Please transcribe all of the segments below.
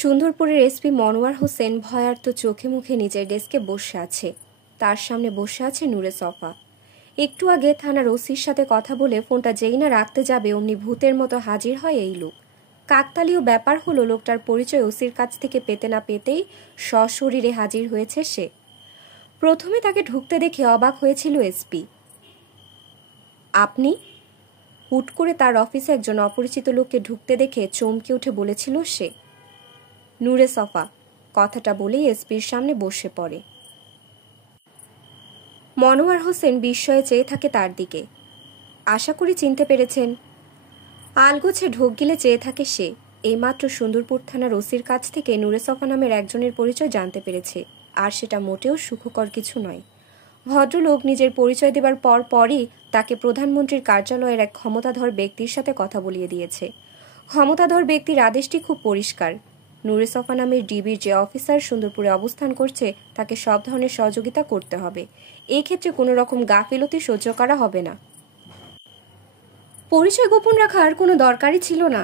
সুন্দরপুরের SP Monowar Hossain ভয়ার্ত চোখে মুখে নিজের ডেস্কে বসে আছে। তার সামনে বসে আছে নূরে সফা। একটু আগে থানার ওসির সাথে কথা বলে ফোনটা যেই না রাখতে যাবে অমনি ভূতের মতো হাজির হয় এই লোক। কাকতালীয় ব্যাপার হলো লোকটার পরিচয় ওসির কাছ থেকে পেতে না পেতেই সশরীরে হাজির হয়েছে সে। প্রথমে তাকে ঢুকতে দেখে অবাক হয়েছিল এসপি। আপনি? হুট করে তার অফিসে একজন অপরিচিত লোককে ঢুকতে দেখে চমকে উঠে বলেছিল সে। নূরে সফা কথাটা বলেই এসপির সামনে বসে পড়ে। মনোয়ার হোসেন বিস্ময়ে চেয়ে থাকে তার দিকে। আশা করি চিনতে পেরেছেন। আলগোছে ঢোক গিলে চেয়ে থাকে সে। এইমাত্র সুন্দরপুর থানার ওসির কাছ থেকে নূরে সফা নামের একজনের পরিচয় জানতে পেরেছে, আর সেটা মোটেও সুখকর কিছু নয়। ভদ্রলোক নিজের পরিচয় দেবার পরই তাকে প্রধানমন্ত্রীর কার্যালয়ের এক ক্ষমতাধর ব্যক্তির সাথে কথা বলিয়ে দিয়েছে। ক্ষমতাধর ব্যক্তির আদেশটি খুব পরিষ্কার। নূরে সফা নামের ডিবির যে অফিসার সুন্দরপুরে অবস্থান করছে তাকে সব ধরনের সহযোগিতা করতে হবে। এই ক্ষেত্রে কোনো রকম গাফিলতি সহ্য করা হবে না। পরিচয় গোপন রাখার কোনো দরকারই ছিল না।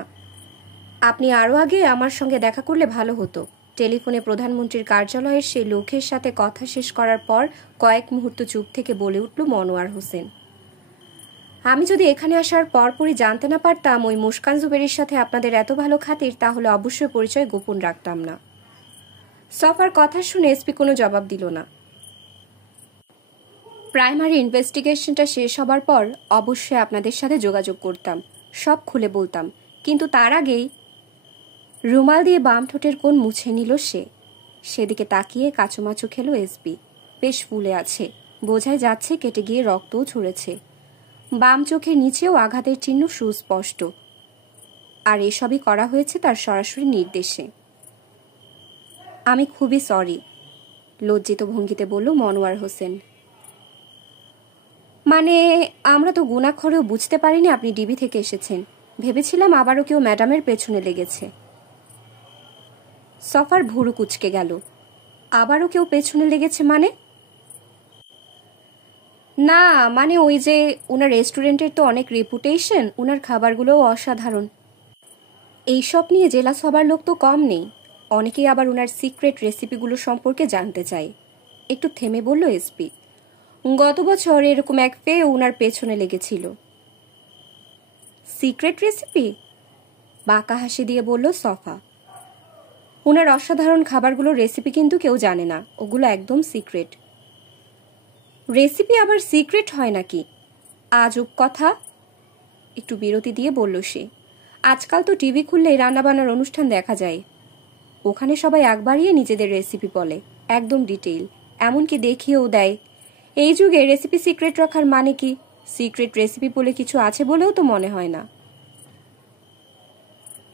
আপনি আরও আগে আমার সঙ্গে দেখা করলে ভালো হতো। টেলিফোনে প্রধানমন্ত্রীর কার্যালয়ের সেই লোকের সাথে কথা শেষ করার পর কয়েক মুহূর্ত চুপ থেকে বলে উঠল মনোয়ার হোসেন। আমি যদি এখানে আসার পরপরই জানতে না পারতাম ওই মুস্কান জুবেরির সাথে আপনাদের এত ভালো খাতির, তাহলে অবশ্যই পরিচয় গোপন রাখতাম না। সফার কথা শুনে এসপি কোনো জবাব দিল না। প্রাইমারি ইনভেস্টিগেশনটা শেষ হবার পর অবশ্যই আপনাদের সাথে যোগাযোগ করতাম, সব খুলে বলতাম, কিন্তু তার আগেই। রুমাল দিয়ে বাম ঠোঁটের কোণ মুছে নিল সে। সেদিকে তাকিয়ে কাচুমাচু খেল এসপি। বেশ ফুলে আছে, বোঝাই যাচ্ছে কেটে গিয়ে রক্তও ঝরেছে। বাম চোখের নিচেও আঘাতের চিহ্ন সুস্পষ্ট। আর এসবই করা হয়েছে তার সরাসরি নির্দেশে। আমি খুবই সরি, লজ্জিত ভঙ্গিতে বলল মনোয়ার হোসেন। মানে আমরা তো গুণাক্ষরেও বুঝতে পারিনি আপনি ডিবি থেকে এসেছেন। ভেবেছিলাম আবারও কেউ ম্যাডামের পেছনে লেগেছে। সফার ভুরু কুচকে গেল। আবারও কেউ পেছনে লেগেছে মানে? না মানে ওই যে ওনার রেস্টুরেন্টের তো অনেক রেপুটেশন, ওনার খাবারগুলোও অসাধারণ। এইসব নিয়ে জেলাস হবার লোক তো কম নেই। অনেকেই আবার ওনার সিক্রেট রেসিপিগুলো সম্পর্কে জানতে চায়। একটু থেমে বলল এসপি। গত বছর এরকম এক পেয়ে ওনার পেছনে লেগেছিল। Secret recipe? বাঁকা হাসি দিয়ে বলল সফা। ওনার অসাধারণ খাবারগুলোর রেসিপি কিন্তু কেউ জানে না, ওগুলো একদম সিক্রেট। রেসিপি আবার সিক্রেট হয় নাকি? আজব কথা। একটু বিরতি দিয়ে বলল সে। আজকাল তো টিভি খুললেই রান্নাবান্নার অনুষ্ঠান দেখা যায়। ওখানে সবাই আগ বাড়িয়ে নিজেদের রেসিপি বলে, একদম ডিটেইল, এমনকি দেখিয়েও দেয়। এই যুগে রেসিপি সিক্রেট রাখার মানে কি? সিক্রেট রেসিপি বলে কিছু আছে বলেও তো মনে হয় না।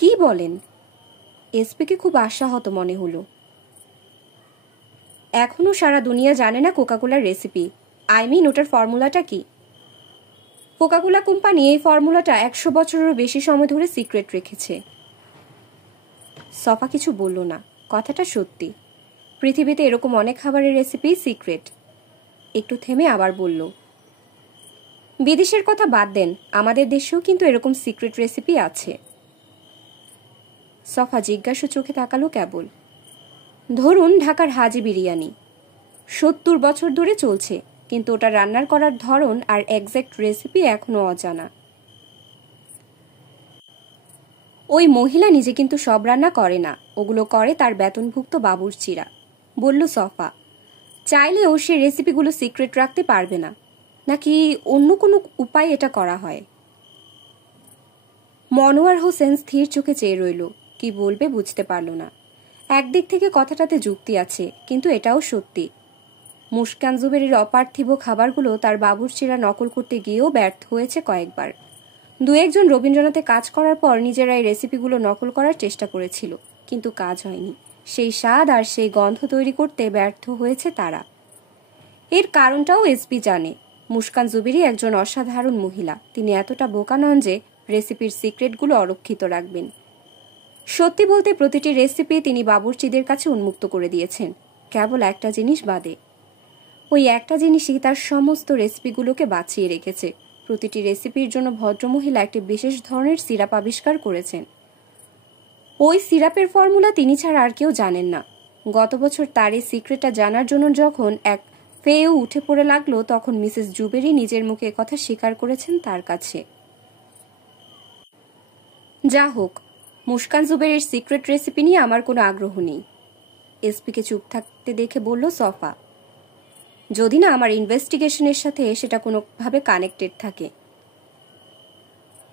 কি বলেন? এসপিকে খুব আশাহত মনে হলো। এখনো সারা দুনিয়া জানে না কোকাকোলার রেসিপি। আই মিন ওটার ফর্মুলাটা কি। কোকাকোলা কোম্পানি এই ফর্মুলাটা 100 বছরেরও বেশি সময় ধরে সিক্রেট রেখেছে। সফা কিছু বলল না। কথাটা সত্যি, পৃথিবীতে এরকম অনেক খাবারের রেসিপি সিক্রেট। একটু থেমে আবার বলল, বিদেশের কথা বাদ দেন, আমাদের দেশেও কিন্তু এরকম সিক্রেট রেসিপি আছে। সফা জিজ্ঞাসু চোখে তাকালো কেবল। ধরুন ঢাকার হাজি বিরিয়ানি 70 বছর ধরে চলছে, কিন্তু ওটা রান্নার করার ধরন আর এক্সাক্ট রেসিপি এখনো অজানা। ওই মহিলা নিজে কিন্তু সব রান্না করে না, ওগুলো করে তার বেতনভুক্ত বাবুর্চিরা, বলল সফা। চাইলেও সে রেসিপিগুলো সিক্রেট রাখতে পারবে না, নাকি অন্য কোনো উপায় এটা করা হয়? মনোয়ার হোসেন স্থির চোখে চেয়ে রইল। কি বলবে বুঝতে পারল না। একদিক থেকে কথাটাতে যুক্তি আছে, কিন্তু এটাও সত্যি। মুস্কান জুবেরির অপার্থিব খাবারগুলো তার বাবুর্চিরা নকল করতে গিয়েও ব্যর্থ হয়েছে কয়েকবার। দু একজন রবীন্দ্রনাথে কাজ করার পর নিজেরাই রেসিপিগুলো নকল করার চেষ্টা করেছিল, কিন্তু কাজ হয়নি। সেই স্বাদ আর সেই গন্ধ তৈরি করতে ব্যর্থ হয়েছে তারা। এর কারণটাও এসপি জানে। মুস্কান জুবেরি একজন অসাধারণ মহিলা। তিনি এতটা বোকা নন যে রেসিপির সিক্রেটগুলো অরক্ষিত রাখবেন। সত্যি বলতে প্রতিটি রেসিপি তিনি বাবুর্চিদের কাছে উন্মুক্ত করে দিয়েছেন, কেবল একটা জিনিস বাদে। ওই একটা জিনিসই তার সমস্ত রেসিপিগুলোকে বাঁচিয়ে রেখেছে। প্রতিটি রেসিপির জন্য ভদ্রমহিলা একটি বিশেষ ধরনের সিরাপ আবিষ্কার করেছেন। ওই সিরাপের ফর্মুলা তিনি ছাড়া আর কেউ জানেন না। গত বছর তার এই সিক্রেটটা জানার জন্য যখন এক ফেউ উঠে পড়ে লাগলো, তখন মিসেস জুবেরি নিজের মুখে কথা স্বীকার করেছেন তার কাছে। যা হোক, মুস্কান জুবেরির সিক্রেট রেসিপি নিয়ে আমার কোনো আগ্রহ নেই। এসপিকে চুপ থাকতে দেখে বলল সফা, যদি না আমার ইনভেস্টিগেশনের সাথে সেটা কোনোভাবে কানেক্টেড থাকে।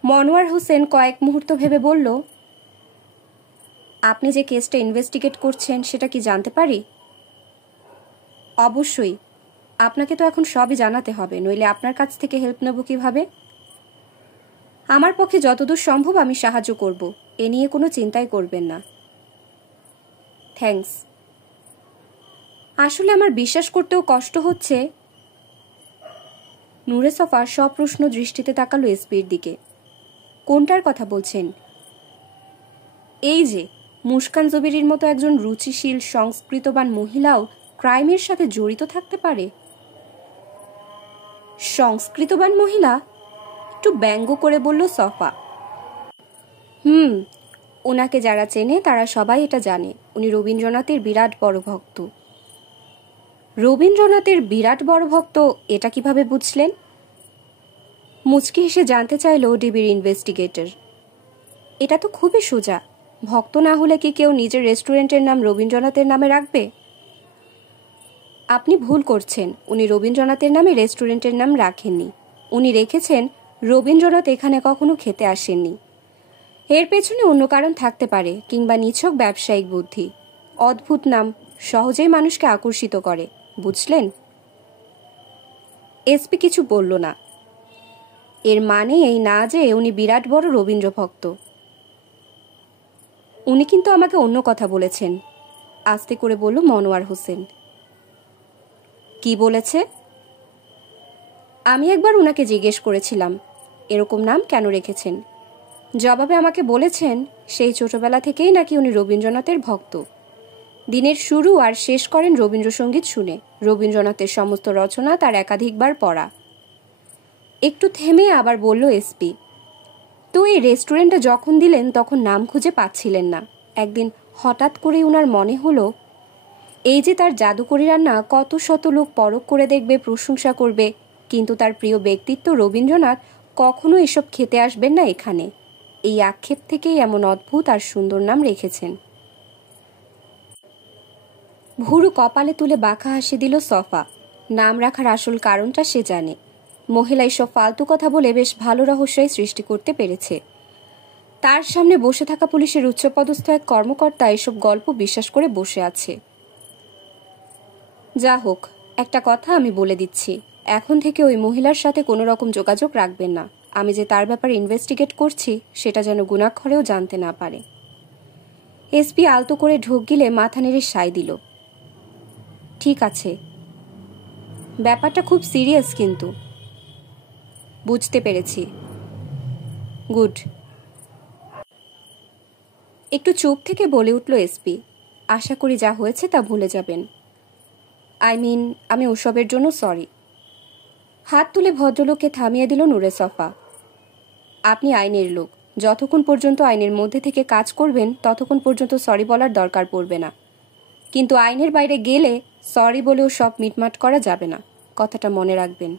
মনোয়ার হোসেন কয়েক মুহূর্ত ভেবে বলল, আপনি যে কেসটা ইনভেস্টিগেট করছেন সেটা কি জানতে পারি? অবশ্যই, আপনাকে তো এখন সবই জানাতে হবে, নইলে আপনার কাছ থেকে হেল্প নেব কিভাবে? আমার পক্ষে যতদূর সম্ভব আমি সাহায্য করব, এ নিয়ে কোনো চিন্তাই করবেন না। থ্যাঙ্কস। আসলে আমার বিশ্বাস করতেও কষ্ট হচ্ছে। নূরে সফা সপ্রশ্ন দৃষ্টিতে তাকালো এসপির দিকে। কোনটার কথা বলছেন? এই যে মুস্কান জুবেরির মতো একজন রুচিশীল সংস্কৃতবান মহিলাও ক্রাইমের সাথে জড়িত থাকতে পারে। সংস্কৃতবান মহিলা? একটু ব্যঙ্গ করে বলল সফা। ওনাকে যারা চেনে তারা সবাই এটা জানে, উনি রবীন্দ্রনাথের বিরাট বড় ভক্ত। রবীন্দ্রনাথের বিরাট বড় ভক্ত, এটা কিভাবে বুঝলেন? মুচকি হেসে জানতে চাইল ডিবির ইনভেস্টিগেটর। এটা তো খুবই সোজা, ভক্ত না হলে কি কেউ নিজের রেস্টুরেন্টের নাম রবীন্দ্রনাথের নামে রাখবে? আপনি ভুল করছেন, উনি রবীন্দ্রনাথের নামে রেস্টুরেন্টের নাম রাখেননি। উনি রেখেছেন রবীন্দ্রনাথ এখানে কখনো খেতে আসেননি। এর পেছনে অন্য কারণ থাকতে পারে, কিংবা নিছক ব্যবসায়িক বুদ্ধি। অদ্ভুত নাম সহজেই মানুষকে আকর্ষিত করে, বুঝলেন? এসপি কিছু বলল না। এর মানে এই না যে উনি বিরাট বড় রবীন্দ্র ভক্ত। উনি কিন্তু আমাকে অন্য কথা বলেছেন, আস্তে করে বলল মনোয়ার হোসেন। কি বলেছে? আমি একবার উনাকে জিজ্ঞেস করেছিলাম এরকম নাম কেন রেখেছেন। জবাবে আমাকে বলেছেন সেই ছোটবেলা থেকেই নাকি উনি রবীন্দ্রনাথের ভক্ত। দিনের শুরু আর শেষ করেন রবীন্দ্রসঙ্গীত শুনে। রবীন্দ্রনাথের সমস্ত রচনা তার একাধিকবার পড়া। একটু থেমে আবার বলল এসপি, তো এই রেস্টুরেন্টে যখন দিলেন তখন নাম খুঁজে পাচ্ছিলেন না। একদিন হঠাৎ করে উনার মনে হলো এই যে তার জাদুকরি রান্না কত শত লোক পরখ করে দেখবে, প্রশংসা করবে, কিন্তু তার প্রিয় ব্যক্তিত্ব রবীন্দ্রনাথ কখনো এসব খেতে আসবেন না এখানে। এই আক্ষেপ থেকেই এমন অদ্ভুত আর সুন্দর নাম রেখেছেন। ভুরু কপালে তুলে বাঁকা হাসি দিল সফা। নাম রাখার আসল কারণটা সে জানে। মহিলা এসব ফালতু কথা বলে বেশ ভালো রহস্যই সৃষ্টি করতে পেরেছে। তার সামনে বসে থাকা পুলিশের উচ্চপদস্থ এক কর্মকর্তা এসব গল্প বিশ্বাস করে বসে আছে। যা হোক, একটা কথা আমি বলে দিচ্ছি, এখন থেকে ওই মহিলার সাথে কোনো রকম যোগাযোগ রাখবেন না। আমি যে তার ব্যাপারে ইনভেস্টিগেট করছি সেটা যেন গুণাক্ষরেও জানতে না পারে। এসপি আলতো করে ঢোক গিলে মাথা নেড়ে সায় দিল। ঠিক আছে, ব্যাপারটা খুব সিরিয়াস কিন্তু। বুঝতে পেরেছি। গুড। একটু চুপ থেকে বলে উঠল এসপি, আশা করি যা হয়েছে তা ভুলে যাবেন। আমি ওসবের জন্য সরি। হাত তুলে ভদ্রলোককে থামিয়ে দিল নূরে সফা। আপনি আইনের লোক, যতক্ষণ পর্যন্ত আইনের মধ্যে থেকে কাজ করবেন ততক্ষণ পর্যন্ত সরি বলার দরকার পড়বে না, কিন্তু আইনের বাইরে গেলে সরি বলেও সব মিটমাট করা যাবে না, কথাটা মনে রাখবেন।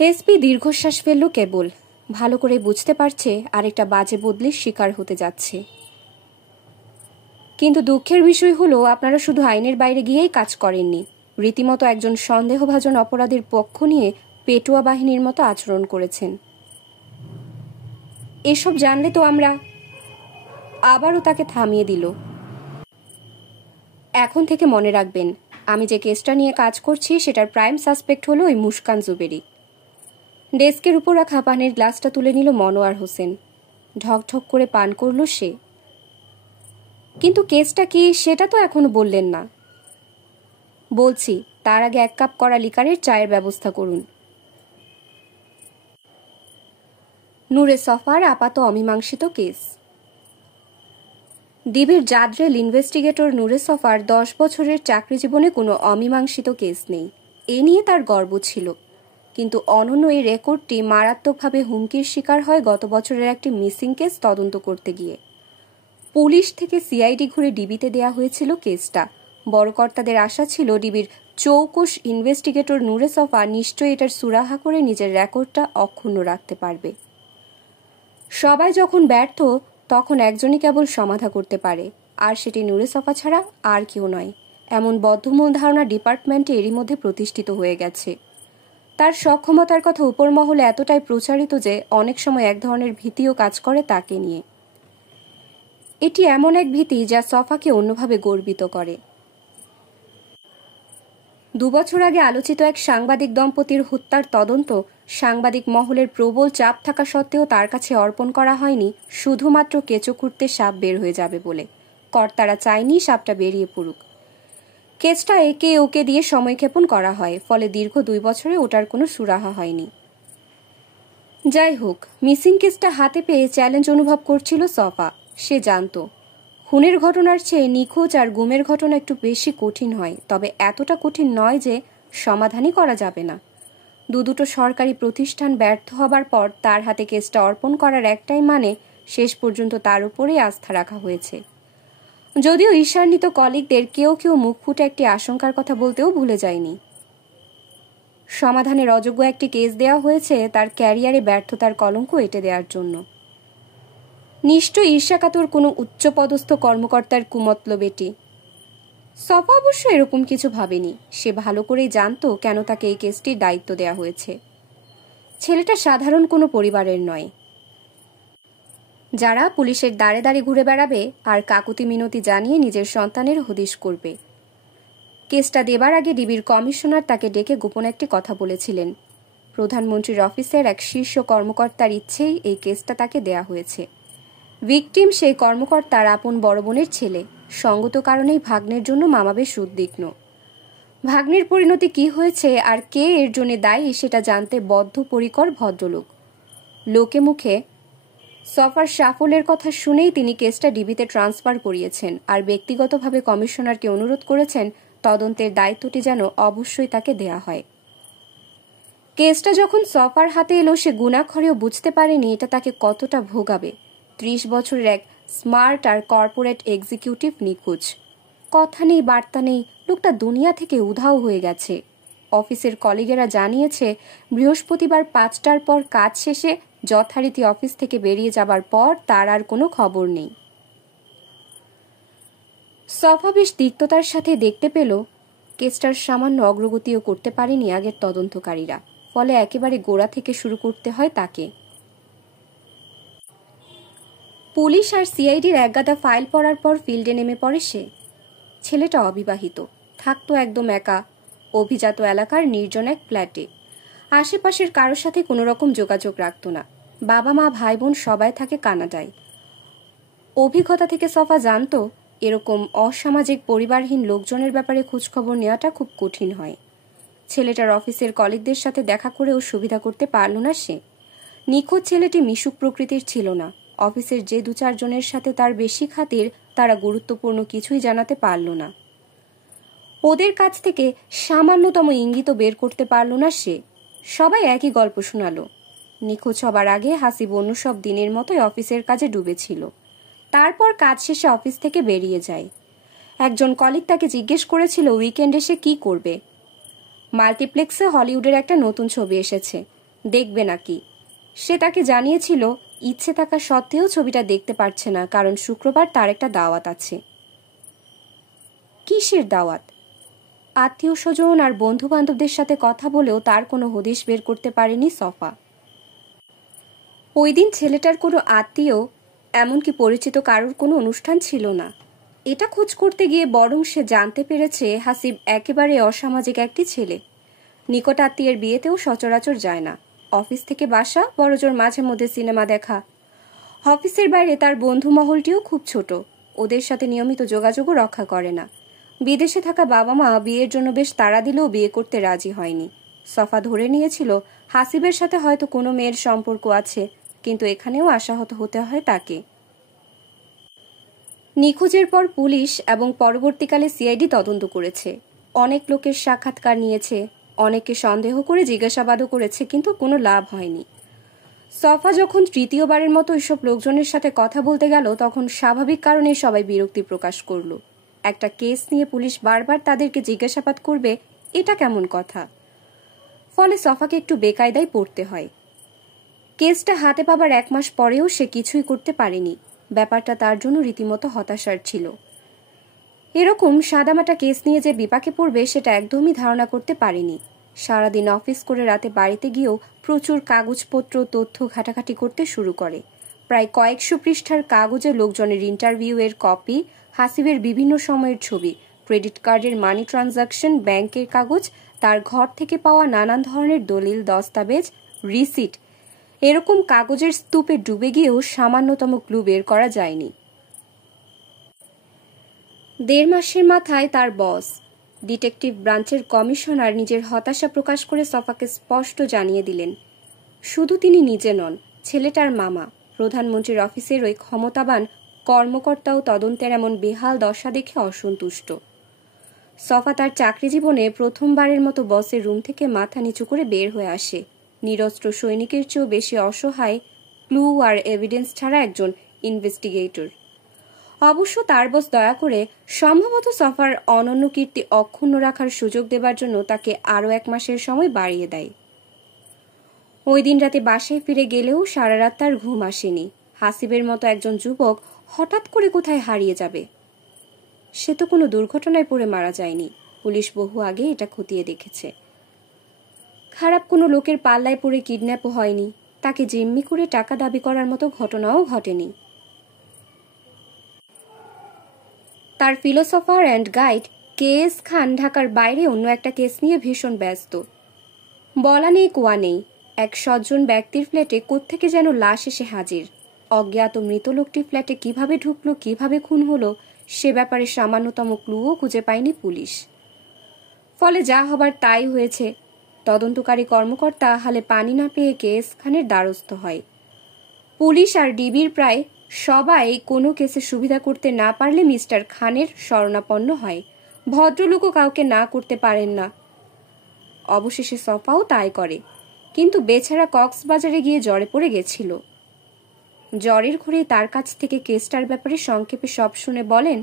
এসপি দীর্ঘশ্বাস ফেলল কেবল। ভালো করে বুঝতে পারছে আরেকটা বাজে বদলির শিকার হতে যাচ্ছে। কিন্তু দুঃখের বিষয় হলো আপনারা শুধু আইনের বাইরে গিয়েই কাজ করেননি, রীতিমতো একজন সন্দেহভাজন অপরাধীর পক্ষ নিয়ে পেটুয়া বাহিনীর মতো আচরণ করেছেন। এসব জানলে তো আমরা। আবারও তাকে থামিয়ে দিল। এখন থেকে মনে রাখবেন, আমি যে কেসটা নিয়ে কাজ করছি সেটার প্রাইম সাসপেক্ট হলো ওই মুস্কান জুবেরি। ডেস্কের উপর রাখা পানের গ্লাসটা তুলে নিল মনোয়ার হোসেন। ঢকঢক করে পান করল সে। কিন্তু কেসটা কি সেটা তো এখনো বললেন না। বলছি, তার আগে 1 কাপ কড়া লিকারের চায়ের ব্যবস্থা করুন। নূরে সফার আপাত অমীমাংসিত কেস। ডিবির জাদরেল ইনভেস্টিগেটর নূরে সফার 10 বছরের চাকরি জীবনে কোনো অমীমাংসিত কেস নেই, এ নিয়ে তার গর্ব ছিল। কিন্তু অনন্য এই রেকর্ডটি মারাত্মকভাবে হুমকির শিকার হয় গত বছরের একটি মিসিং কেস তদন্ত করতে গিয়ে। পুলিশ থেকে সিআইডি ঘুরে ডিবিতে দেয়া হয়েছিল কেসটা। বড় কর্তাদের আশা ছিল ডিবির চৌকস ইনভেস্টিগেটর নূরে সফা নিশ্চয়ই এটার সুরাহা করে নিজের রেকর্ডটা অক্ষুণ্ণ রাখতে পারবে। সবাই যখন ব্যর্থ তখন একজনই কেবল সমাধা করতে পারে, আর সেটি নূরে সফা ছাড়া আর কেউ নয়। এমন বদ্ধমূল ধারণা ডিপার্টমেন্টে এরই মধ্যে প্রতিষ্ঠিত হয়ে গেছে। তার সক্ষমতার কথা উপর মহলে এতটাই প্রচারিত যে অনেক সময় এক ধরনের ভীতিও কাজ করে তাকে নিয়ে। এটি এমন এক ভীতি যা সফাকে অন্যভাবে গর্বিত করে। 2 বছর আগে আলোচিত এক সাংবাদিক দম্পতির হত্যার তদন্ত সাংবাদিক মহলের প্রবল চাপ থাকা সত্ত্বেও তার কাছে অর্পণ করা হয়নি শুধুমাত্র কেঁচো খুঁড়তে সাপ বের হয়ে যাবে বলে। কর্তারা চায়নি সাপটা বেরিয়ে পড়ুক। কেসটা একে ওকে দিয়ে সময়ক্ষেপণ করা হয়, ফলে দীর্ঘ 2 বছরে ওটার কোনো সুরাহা হয়নি। যাই হোক, মিসিং কেসটা হাতে পেয়ে চ্যালেঞ্জ অনুভব করছিল সফা। সে জানত খুনের ঘটনার চেয়ে নিখোঁজ আর গুমের ঘটনা একটু বেশি কঠিন হয়, তবে এতটা কঠিন নয় যে সমাধানই করা যাবে না। দুটো সরকারি প্রতিষ্ঠান ব্যর্থ হবার পর তার হাতে কেসটা অর্পণ করার একটাই মানে শেষ পর্যন্ত তার উপরেই আস্থা রাখা হয়েছে। যদিও ঈর্ষান্বিত কলিগদের কেউ কেউ মুখ ফুটে একটি আশঙ্কার কথা বলতেও ভুলে যায়নি। সমাধানের অযোগ্য একটি কেস দেওয়া হয়েছে তার ক্যারিয়ারে ব্যর্থতার কলঙ্ক এঁটে দেওয়ার জন্য। নিশ্চয়ই ঈর্ষাকাতর কোনো উচ্চপদস্থ কর্মকর্তার কুমতলব এটি। সফা অবশ্য এরকম কিছু ভাবেনি। সে ভালো করেই জানতো কেন তাকে এই কেসটির দায়িত্ব দেওয়া হয়েছে। ছেলেটা সাধারণ কোনো পরিবারের নয় যারা পুলিশের দাঁড়ে দাঁড়ে ঘুরে বেড়াবে আর কাকুতি মিনতি জানিয়ে নিজের সন্তানের হদিশ করবে। কেসটা দেবার আগে ডিবির কমিশনার তাকে ডেকে গোপন একটি কথা বলেছিলেন। প্রধানমন্ত্রীর অফিসের এক শীর্ষ কর্মকর্তার ইচ্ছেই এই কেসটা তাকে দেয়া হয়েছে। ভিকটিম সেই কর্মকর্তার আপন বড় বোনের ছেলে। সঙ্গত কারণেই ভাগ্নের জন্য মামা বেশ উদ্বিগ্ন। ভাগ্নের পরিণতি কি হয়েছে আর কে এর জন্য দায়ী সেটা জানতে বদ্ধপরিকর ভদ্রলোক। লোকে মুখে সফার সাফল্যের কথা শুনেই তিনি কেসটা ডিবিতে ট্রান্সফার করিয়েছেন আর ব্যক্তিগতভাবে কমিশনারকে অনুরোধ করেছেন তদন্তের দায়িত্বটি যেন অবশ্যই তাকে দেয়া হয়। কেসটা যখন সফার হাতে এলো সে গুণাক্ষরেও বুঝতে পারেনি এটা তাকে কতটা ভোগাবে। 30 বছরের এক স্মার্ট আর কর্পোরেট এক্সিকিউটিভ নিখোঁজ। কথা নেই বার্তা নেই, লোকটা দুনিয়া থেকে উধাও হয়ে গেছে। অফিসের কলিগেরা জানিয়েছে বৃহস্পতিবার 5টার পর কাজ শেষে যথারীতি অফিস থেকে বেরিয়ে যাবার পর তার আর কোনো খবর নেই। সফা বেশ তিক্ততার সাথে দেখতে পেল কেসটার সামান্য অগ্রগতিও করতে পারেনি আগের তদন্তকারীরা, ফলে একেবারে গোড়া থেকে শুরু করতে হয় তাকে। পুলিশ আর সিআইডির একগাদা ফাইল পড়ার পর ফিল্ডে নেমে পড়ে সে। ছেলেটা অবিবাহিত, থাকতো একদম একা অভিজাত এলাকার নির্জন এক ফ্ল্যাটে। আশেপাশের কারোর সাথে কোনো রকম যোগাযোগ রাখত না। বাবা মা ভাই বোন সবাই থাকে কানাডায়। অভিজ্ঞতা থেকে সফা জানতো এরকম অসামাজিক পরিবারহীন লোকজনের ব্যাপারে খোঁজখবর নেওয়াটা খুব কঠিন হয়। ছেলেটার অফিসের কলিগদের সাথে দেখা করেও সুবিধা করতে পারল না সে। নিখোঁজ ছেলেটি মিশুক প্রকৃতির ছিল না। অফিসের যে 2-4 জনের সাথে তার বেশি খাতির তারা গুরুত্বপূর্ণ কিছুই জানাতে পারল না। ওদের কাছ থেকে সামান্যতম ইঙ্গিতও বের করতে পারল না সে। সবাই একই গল্প শোনালো। নিখোঁজ হবার আগে হাসিব অন্য সব দিনের মতোই অফিসের কাজে ডুবেছিল। তারপর কাজ শেষে অফিস থেকে বেরিয়ে যায়। একজন কলিগ তাকে জিজ্ঞেস করেছিল উইকেন্ডে সে কি করবে। মাল্টিপ্লেক্সে হলিউডের একটা নতুন ছবি এসেছে, দেখবে নাকি। সে তাকে জানিয়েছিল ইচ্ছে থাকা সত্ত্বেও ছবিটা দেখতে পারছে না, কারণ শুক্রবার তার একটা দাওয়াত আছে। কিসের দাওয়াত? আত্মীয় স্বজন আর বন্ধু বান্ধবদের সাথে কথা বলেও তার কোনো হদিশ বের করতে পারেনি সফা। ওই দিন ছেলেটার কোনো আত্মীয় এমনকি পরিচিত কারোর কোনো অনুষ্ঠান ছিল না। এটা খোঁজ করতে গিয়ে বরং সে জানতে পেরেছে হাসিব একেবারে অসামাজিক একটি ছেলে। নিকট আত্মীয়ের বিয়েতেও সচরাচর যায় না। অফিস থেকে বাসা, বড়জোর মাঝে মধ্যে সিনেমা দেখা। অফিসের বাইরে তার বন্ধু মহলটিও খুব ছোট, ওদের সাথে নিয়মিত যোগাযোগও রক্ষা করে না। বিদেশে থাকা বাবা মা বিয়ের জন্য বেশ তাড়া দিলেও বিয়ে করতে রাজি হয়নি। সফা ধরে নিয়েছিল হাসিবের সাথে হয়তো কোনো মেয়ের সম্পর্ক আছে, কিন্তু এখানেও আশাহত হতে হয় তাকে। নিখোঁজের পর পুলিশ এবং পরবর্তীকালে সিআইডি তদন্ত করেছে। অনেক লোকের সাক্ষাৎকার নিয়েছে, অনেককে সন্দেহ করে জিজ্ঞাসাবাদও করেছে, কিন্তু কোনো লাভ হয়নি। সফা যখন তৃতীয়বারের মতো এসব লোকজনের সাথে কথা বলতে গেল তখন স্বাভাবিক কারণে সবাই বিরক্তি প্রকাশ করল। একটা কেস নিয়ে পুলিশ বারবার তাদেরকে জিজ্ঞাসাবাদ করবে, এটা কেমন কথা? ফলে সফাকে একটু বেকায়দায় পড়তে হয়। কেসটা হাতে পাবার 1 মাস পরেও সে কিছুই করতে পারেনি। ব্যাপারটা তার জন্য রীতিমতো হতাশার ছিল। এরকম সাদামাটা কেস নিয়ে যে বিপাকে পড়বে সেটা একদমই ধারণা করতে পারেনি। সারাদিন অফিস করে রাতে বাড়িতে গিয়েও প্রচুর কাগজপত্র তথ্য ঘাটাঘাটি করতে শুরু করে। প্রায় কয়েকশো পৃষ্ঠার কাগজে লোকজনের ইন্টারভিউয়ের কপি, হাসিবের বিভিন্ন সময়ের ছবি, ক্রেডিট কার্ডের মানি ট্রানজাকশন, ব্যাংকের কাগজ, তার ঘর থেকে পাওয়া নানান ধরনের দলিল দস্তাবেজ, রিসিট, এরকম কাগজের স্তূপে ডুবে গিয়েও সামান্যতম ক্লু বের করা যায়নি। 1.5 মাসের মাথায় তার বস ডিটেকটিভ ব্রাঞ্চের কমিশনার নিজের হতাশা প্রকাশ করে সফাকে স্পষ্ট জানিয়ে দিলেন, শুধু তিনি নিজে নন, ছেলেটার মামা প্রধানমন্ত্রীর অফিসের ওই ক্ষমতাবান কর্মকর্তাও তদন্তের এমন বেহাল দশা দেখে অসন্তুষ্ট। সফা তার চাকরি জীবনে প্রথমবারের মতো বসের রুম থেকে মাথা নিচু করে বের হয়ে আসে। নিরস্ত্র সৈনিকের চেয়েও বেশি অসহায়, ক্লু আর এভিডেন্স ছাড়া একজন ইনভেস্টিগেটর। অবশ্য তার বস দয়া করে সম্ভবত সফার অনন্য কীর্তি অক্ষুণ্ণ রাখার সুযোগ দেবার জন্য তাকে আরও 1 মাসের সময় বাড়িয়ে দেয়। ওই দিন রাতে বাসায় ফিরে গেলেও সারা রাত তার ঘুম আসেনি। হাসিবের মতো একজন যুবক হঠাৎ করে কোথায় হারিয়ে যাবে? সে তো কোনো দুর্ঘটনায় পড়ে মারা যায়নি। পুলিশ বহু আগে এটা খতিয়ে দেখেছে। খারাপ কোনো লোকের পাল্লায় পড়ে কিডন্যাপও হয়নি। তাকে জিম্মি করে টাকা দাবি করার মতো ঘটনাও ঘটেনি। তার ফিলোসফার অ্যান্ড গাইড KS খান ঢাকার বাইরে অন্য একটা কেস নিয়ে ভীষণ ব্যস্ত। বলা নেই কোয়া নেই, এক সজ্জন ব্যক্তির ফ্ল্যাটে কোত্থেকে যেন লাশ এসে হাজির। অজ্ঞাত মৃত লোকটি ফ্ল্যাটে কিভাবে ঢুকলো, কিভাবে খুন হলো, সে ব্যাপারে সামান্যতম ক্লুও খুঁজে পায়নি পুলিশ। ফলে যা হবার তাই হয়েছে। তদন্তকারী কর্মকর্তা হালে পানি না পেয়ে KS খানের দ্বারস্থ হয়। পুলিশ আর ডিবির প্রায় সবাই কোনো কেসে সুবিধা করতে না পারলে মিস্টার খানের শরণাপন্ন হয়। ভদ্রলোকও কাউকে না করতে পারেন না। অবশেষে সফাও তাই করে, কিন্তু বেচারা কক্সবাজারে গিয়ে জ্বরে পড়ে গেছিল। জ্বরের ঘরেই তার কাছ থেকে কেসটার ব্যাপারে সংক্ষেপে সব শুনে বলেন,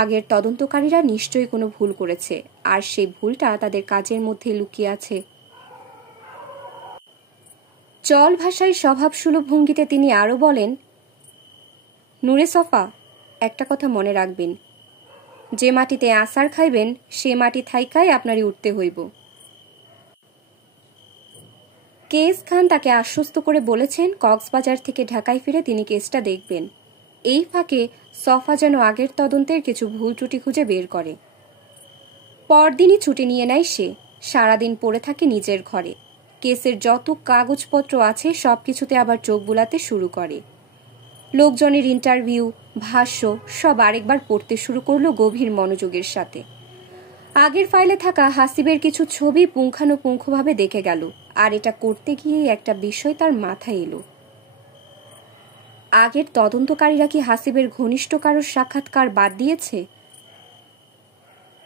আগের তদন্তকারীরা নিশ্চয়ই কোনো ভুল করেছে, আর সেই ভুলটা তাদের কাজের মধ্যে লুকিয়ে আছে। চল ভাষায় স্বভাবসুলভ ভঙ্গিতে তিনি আরও বলেন, নুরে সফা, একটা কথা মনে রাখবেন, যে মাটিতে আছাড় খাইবেন সে মাটি থাইকাই আপনারই উঠতে হইব। KS খান তাকে আশ্বস্ত করে বলেছেন কক্সবাজার থেকে ঢাকায় ফিরে তিনি কেসটা দেখবেন। এই ফাঁকে সফা যেন আগের তদন্তের কিছু ভুল ত্রুটি খুঁজে বের করে। পরদিনই ছুটি নিয়ে নেয় সে। সারাদিন পড়ে থাকে নিজের ঘরে। কেসের যত কাগজপত্র আছে সবকিছুতে আবার চোখ বুলাতে শুরু করে। লোকজনের ইন্টারভিউ, ভাষ্য সব আরেকবার পড়তে শুরু করলো গভীর মনোযোগের সাথে। আগের ফাইলে থাকা হাসিবের কিছু ছবি পুঙ্খানুপুঙ্খভাবে দেখে গেল, আর এটা করতে গিয়ে একটা বিষয় তার মাথায় এলো। আগের তদন্তকারীরা কি হাসিবের ঘনিষ্ঠ কারোর সাক্ষাৎকার বাদ দিয়েছে?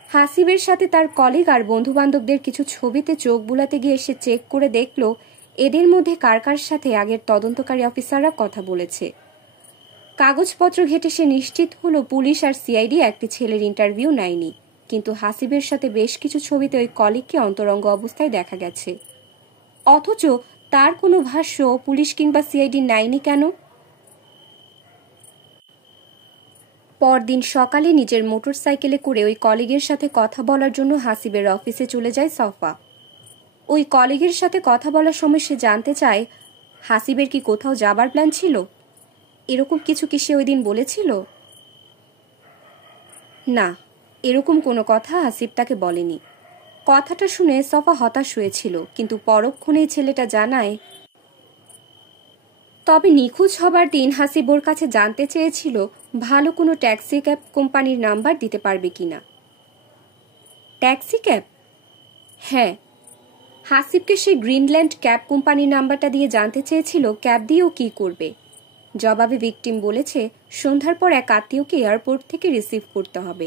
হাসিবের সাথে তার কলিগ আর বন্ধুবান্ধবদের কিছু ছবিতে চোখ বুলাতে গিয়ে সে চেক করে দেখল এদের মধ্যে কার কার সাথে আগের তদন্তকারী অফিসাররা কথা বলেছে। কাগজপত্র ঘেটে সে নিশ্চিত হলো পুলিশ আর CID একটি ছেলের ইন্টারভিউ নেয়নি, কিন্তু হাসিবের সাথে বেশ কিছু ছবিতে ওই কলিগকে অন্তরঙ্গ অবস্থায় দেখা গেছে। অথচ তার কোনো ভাষ্য পুলিশ কিংবা CID নেয়নি কেন? পরদিন সকালে নিজের মোটরসাইকেলে করে ওই কলিগের সাথে কথা বলার জন্য হাসিবের অফিসে চলে যায় সফা। ওই কলিগের সাথে কথা বলার সময় সে জানতে চায় হাসিবের কি কোথাও যাবার প্ল্যান ছিল। এরকম কিছু কি সে ওই দিন বলেছিল? না, এরকম কোনো কথা হাসিব তাকে বলেনি। কথাটা শুনে সফা হতাশ হয়েছিল, কিন্তু পরক্ষণেই ছেলেটা জানায়, তবে নিখোঁজ হবার দিন হাসিব ওর কাছে জানতে চেয়েছিল ভালো কোনো ট্যাক্সি ক্যাব কোম্পানির নাম্বার দিতে পারবে কিনা। Taxi cab? হ্যাঁ, হাসিবকে সে গ্রিনল্যান্ড ক্যাব কোম্পানির নাম্বারটা দিয়ে জানতে চেয়েছিল ক্যাব দিয়েও কি করবে। জবাবে ভিকটিম বলেছে সন্ধ্যার পর এক আত্মীয়কে এয়ারপোর্ট থেকে রিসিভ করতে হবে।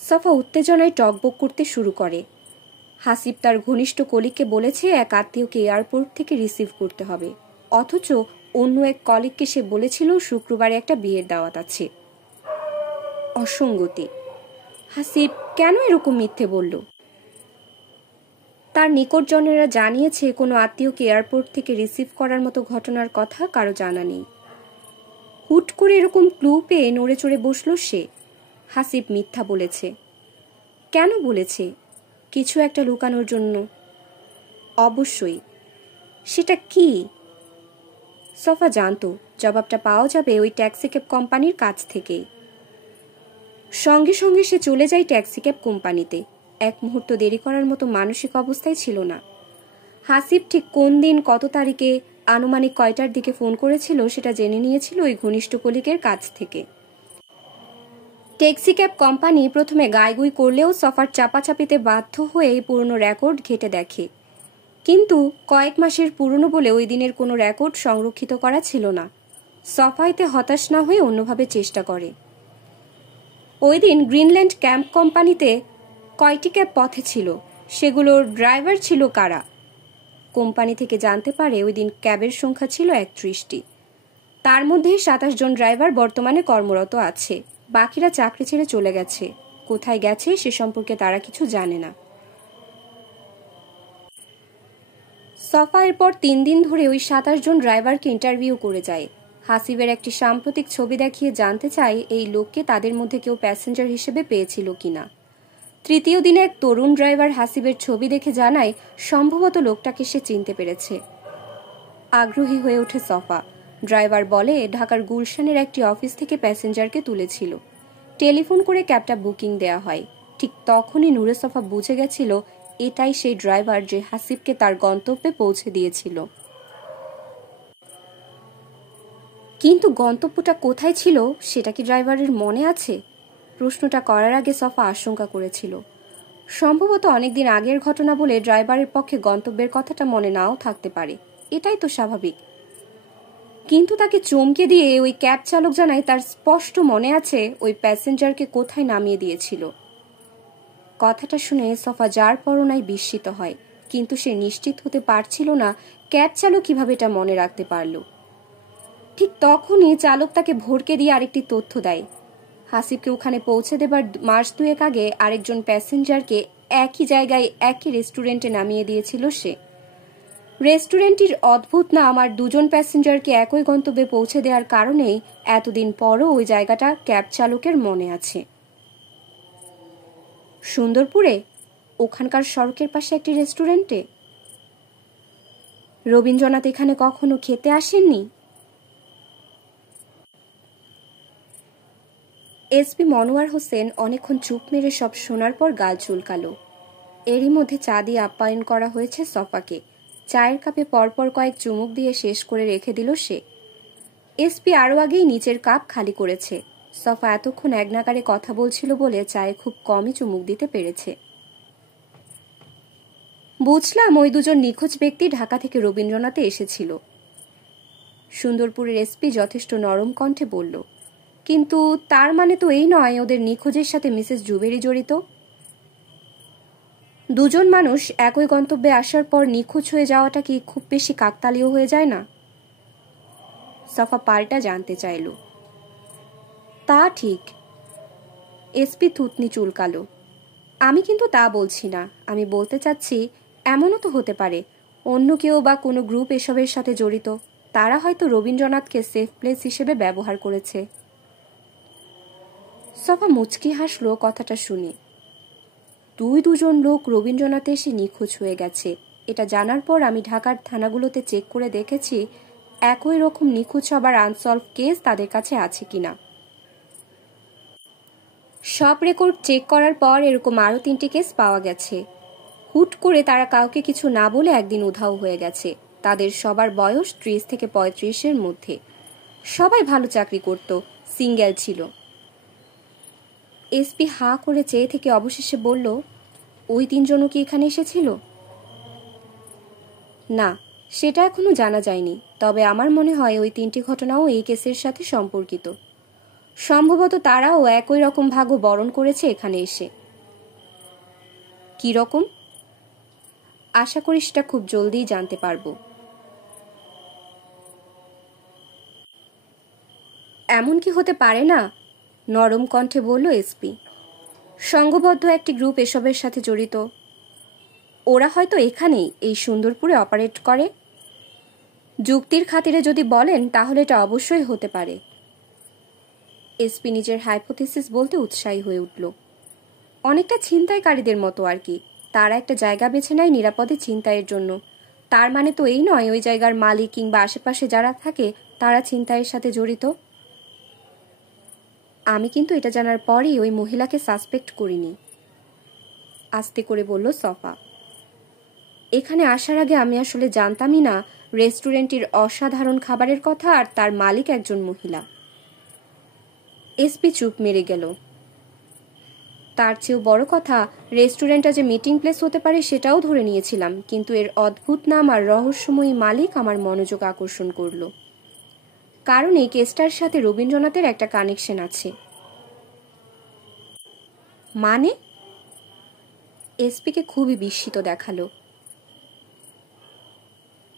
সফা উত্তেজনায় টকবক করতে শুরু করে। হাসিব তার ঘনিষ্ঠ কলিগকে বলেছে এক আত্মীয়কে এয়ারপোর্ট থেকে রিসিভ করতে হবে, অথচ অন্য এক কলিগকে সে বলেছিল শুক্রবারে একটা বিয়ের দাওয়াত আছে। অসঙ্গতি। হাসিব কেন এরকম মিথ্যে বলল? তার নিকটজনেরা জানিয়েছে কোনো আত্মীয়কে এয়ারপোর্ট থেকে রিসিভ করার মতো ঘটনার কথা কারো জানা নেই। হুট করে এরকম ক্লু পেয়ে নড়ে চড়ে বসল সে। হাসিব মিথ্যা বলেছে। কেন বলেছে? কিছু একটা লুকানোর জন্য। অবশ্যই। সেটা কি? সফা জানত জবাবটা পাওয়া যাবে ওই ট্যাক্সিক্যাব কোম্পানির কাছ থেকে। সঙ্গে সঙ্গে সে চলে যায় ট্যাক্সিক্যাব কোম্পানিতে। এক মুহূর্ত দেরি করার মতো মানসিক অবস্থায় ছিল না। হাসিব ঠিক কোন দিন কত তারিখে আনুমানিক কয়টার দিকে ফোন করেছিল সেটা জেনে নিয়েছিল ওই ঘনিষ্ঠ কলিগের কাছ থেকে। ট্যাক্সিক্যাব কোম্পানি প্রথমে গাইগুই করলেও সফার চাপাচাপিতে বাধ্য হয়ে পুরনো রেকর্ড ঘেটে দেখে, কিন্তু কয়েক মাসের পুরনো বলে ওই দিনের কোনো রেকর্ড সংরক্ষিত করা ছিল না। সফাইতে হতাশ না হয়ে অন্যভাবে চেষ্টা করে। ওই দিন গ্রিনল্যান্ড ক্যাম্প কোম্পানিতে কয়টি ক্যাব পথে ছিল, সেগুলোর ড্রাইভার ছিল কারা? কোম্পানি থেকে জানতে পারে ওই দিন ক্যাবের সংখ্যা ছিল 31টি। তার মধ্যে 27 জন ড্রাইভার বর্তমানে কর্মরত আছে, বাকিরা চাকরি ছেড়ে চলে গেছে। কোথায় গেছে সে সম্পর্কে তারা কিছু জানে না। সফা এরপর 3 দিন ধরে ওই 27 জন ড্রাইভারকে ইন্টারভিউ করে যায়। হাসিবের একটি সাম্প্রতিক ছবি দেখিয়ে জানতে চায় এই লোককে তাদের মধ্যে কেউ প্যাসেঞ্জার হিসেবে পেয়েছিল কিনা। তৃতীয় দিনে এক তরুণ ড্রাইভার হাসিবের ছবি দেখে জানায় সম্ভবত লোকটাকে সে চিনতে পেরেছে। আগ্রহী হয়ে ওঠে সফা। ড্রাইভার বলে ঢাকার গুলশানের একটি অফিস থেকে প্যাসেঞ্জারকে তুলেছিল। টেলিফোন করে ক্যাবটা বুকিং দেয়া হয়। ঠিক তখনই নূরে সফা বুঝে গেছিল এটাই সেই ড্রাইভার যে হাসিবকে তার গন্তব্যে পৌঁছে দিয়েছিল। কিন্তু গন্তব্যটা কোথায় ছিল সেটা কি ড্রাইভারের মনে আছে? প্রশ্নটা করার আগে সফা আশঙ্কা করেছিল সম্ভবত অনেকদিন আগের ঘটনা বলে ড্রাইভারের পক্ষে গন্তব্যের কথাটা মনে নাও থাকতে পারে। এটাই তো স্বাভাবিক। কিন্তু তাকে চমকে দিয়ে ওই ক্যাব চালক জানায় তার স্পষ্ট মনে আছে ওই প্যাসেঞ্জারকে কোথায় নামিয়ে দিয়েছিল। কথাটা শুনে সফা যার পরনায় বিস্মিত হয়, কিন্তু সে নিশ্চিত হতে পারছিল না ক্যাব চালক কিভাবে এটা মনে রাখতে পারল। ঠিক তখনই চালক তাকে ভড়কে দিয়ে আরেকটি তথ্য দেয়। হাসিবকে ওখানে পৌঁছে দেবার মাস 2 আগে আরেকজন প্যাসেঞ্জারকে একই জায়গায় একই রেস্টুরেন্টে নামিয়ে দিয়েছিল সে। রেস্টুরেন্টটির অদ্ভুত নাম আর 2 জন প্যাসেঞ্জারকে একই গন্তব্যে পৌঁছে দেওয়ার কারণেই এতদিন পরও ওই জায়গাটা ক্যাব চালকের মনে আছে। সুন্দরপুরে ওখানকার সড়কের পাশে একটি রেস্টুরেন্টে রবীন্দ্রনাথ এখানে কখনো খেতে আসেননি? এসপি মনোয়ার হোসেন অনেকক্ষণ চুপ মেরে সব শোনার পর গাল চুলকালো। এরই মধ্যে চা দিয়ে আপ্যায়ন করা হয়েছে সফাকে। চায়ের কাপে পরপর কয়েক চুমুক দিয়ে শেষ করে রেখে দিল সে। এসপি আরও আগেই নিচের কাপ খালি করেছে। সফা এতক্ষণ এক নাগারে কথা বলছিল বলে চায়ে খুব কমই চুমুক দিতে পেরেছে। বুঝলাম ওই 2 জন নিখোঁজ ব্যক্তি ঢাকা থেকে রবীন্দ্রনাথে এসেছিল। সুন্দরপুরের এসপি যথেষ্ট নরম কণ্ঠে বলল, কিন্তু তার মানে তো এই নয় ওদের নিখোঁজের সাথে মিসেস জুবেরি জড়িত। 2 জন মানুষ একই গন্তব্যে আসার পর নিখোঁজ হয়ে যাওয়াটা কি খুব বেশি কাকতালীয় হয়ে যায় না? সফা পাল্টা জানতে চাইল। তা ঠিক। এসপি থুতনি চুলকালো। আমি কিন্তু তা বলছি না। আমি বলতে চাচ্ছি এমনও তো হতে পারে অন্য কেউ বা কোনো গ্রুপ এসবের সাথে জড়িত। তারা হয়তো রবীন্দ্রনাথকে সেফ প্লেস হিসেবে ব্যবহার করেছে। সফা মুচকি হাসল কথাটা শুনে। 2 জন লোক রবীন্দ্রনাথে এসে নিখোঁজ হয়ে গেছে এটা জানার পর আমি ঢাকার থানাগুলোতে চেক করে দেখেছি একই রকম নিখোঁজ হবার আনসলভ কেস তাদের কাছে আছে কিনা। সব রেকর্ড চেক করার পর এরকম আরও 3টি কেস পাওয়া গেছে। হুট করে তারা কাউকে কিছু না বলে একদিন উধাও হয়ে গেছে। তাদের সবার বয়স 30 থেকে 35-এর মধ্যে। সবাই ভালো চাকরি করত, সিঙ্গেল ছিল। এসপি হা করে চেয়ে থেকে অবশেষে বলল, ওই 3 জনও কি এখানে এসেছিল? না, সেটা এখনো জানা যায়নি। তবে আমার মনে হয় ওই 3টি ঘটনাও এই কেসের সাথে সম্পর্কিত। সম্ভবত তারাও একই রকম ভাগ্য বরণ করেছে এখানে এসে। কি রকম? আশা করি সেটা খুব জলদিই জানতে পারবো। এমন কি হতে পারে না? নরম কণ্ঠে বলল এসপি। সংঘবদ্ধ একটি গ্রুপ এসবের সাথে জড়িত। ওরা হয়তো এখানেই এই সুন্দরপুরে অপারেট করে। যুক্তির খাতিরে যদি বলেন তাহলে এটা অবশ্যই হতে পারে। এসপি নিজের হাইপোথিসিস বলতে উৎসাহী হয়ে উঠল। অনেকটা ছিনতাইকারীদের মতো আর কি। তারা একটা জায়গা বেছে নেয় নিরাপদে ছিনতাইয়ের জন্য। তার মানে তো এই নয় ওই জায়গার মালিক কিংবা আশেপাশে যারা থাকে তারা ছিনতাইয়ের সাথে জড়িত। আমি কিন্তু এটা জানার পরই ওই মহিলাকে সাসপেক্ট করিনি, আস্তে করে বলল সফা। এখানে আসার আগে আমি আসলে জানতামই না রেস্টুরেন্টের অসাধারণ খাবারের কথা আর তার মালিক একজন মহিলা। এসপি চুপ মেরে গেল। তার চেয়েও বড় কথা, রেস্টুরেন্টটা যে মিটিং প্লেস হতে পারে সেটাও ধরে নিয়েছিলাম, কিন্তু এর অদ্ভুত নাম আর রহস্যময়ী মালিক আমার মনোযোগ আকর্ষণ করল। কারণ এই কেসটার সাথে রবীন্দ্রনাথের একটা কানেকশন আছে। মানে? এসপিকে খুবই বিস্মিত দেখালো।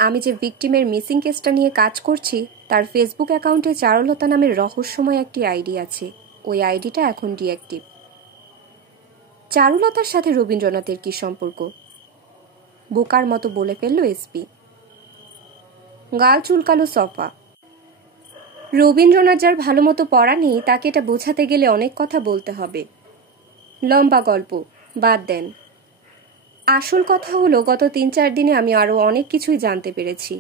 আমি যে ভিকটিমের মিসিং কেসটা নিয়ে কাজ করছি তার ফেসবুক অ্যাকাউন্টে চারুলতা নামের রহস্যময় একটি আইডি আছে। ওই আইডিটা এখন ডিঅ্যাক্টিভ। চারুলতার সাথে রবীন্দ্রনাথের কি সম্পর্ক? বোকার মতো বলে ফেলল এসপি। গাল চুলকালো সফা। রবীন্দ্রনাথ যার ভালো মতো পড়া নেই তাকে এটা বোঝাতে গেলে অনেক কথা বলতে হবে। লম্বা গল্প, বাদ দেন। আসল কথা হলো গত 3-4 দিনে আমি আরো অনেক কিছুই জানতে পেরেছি।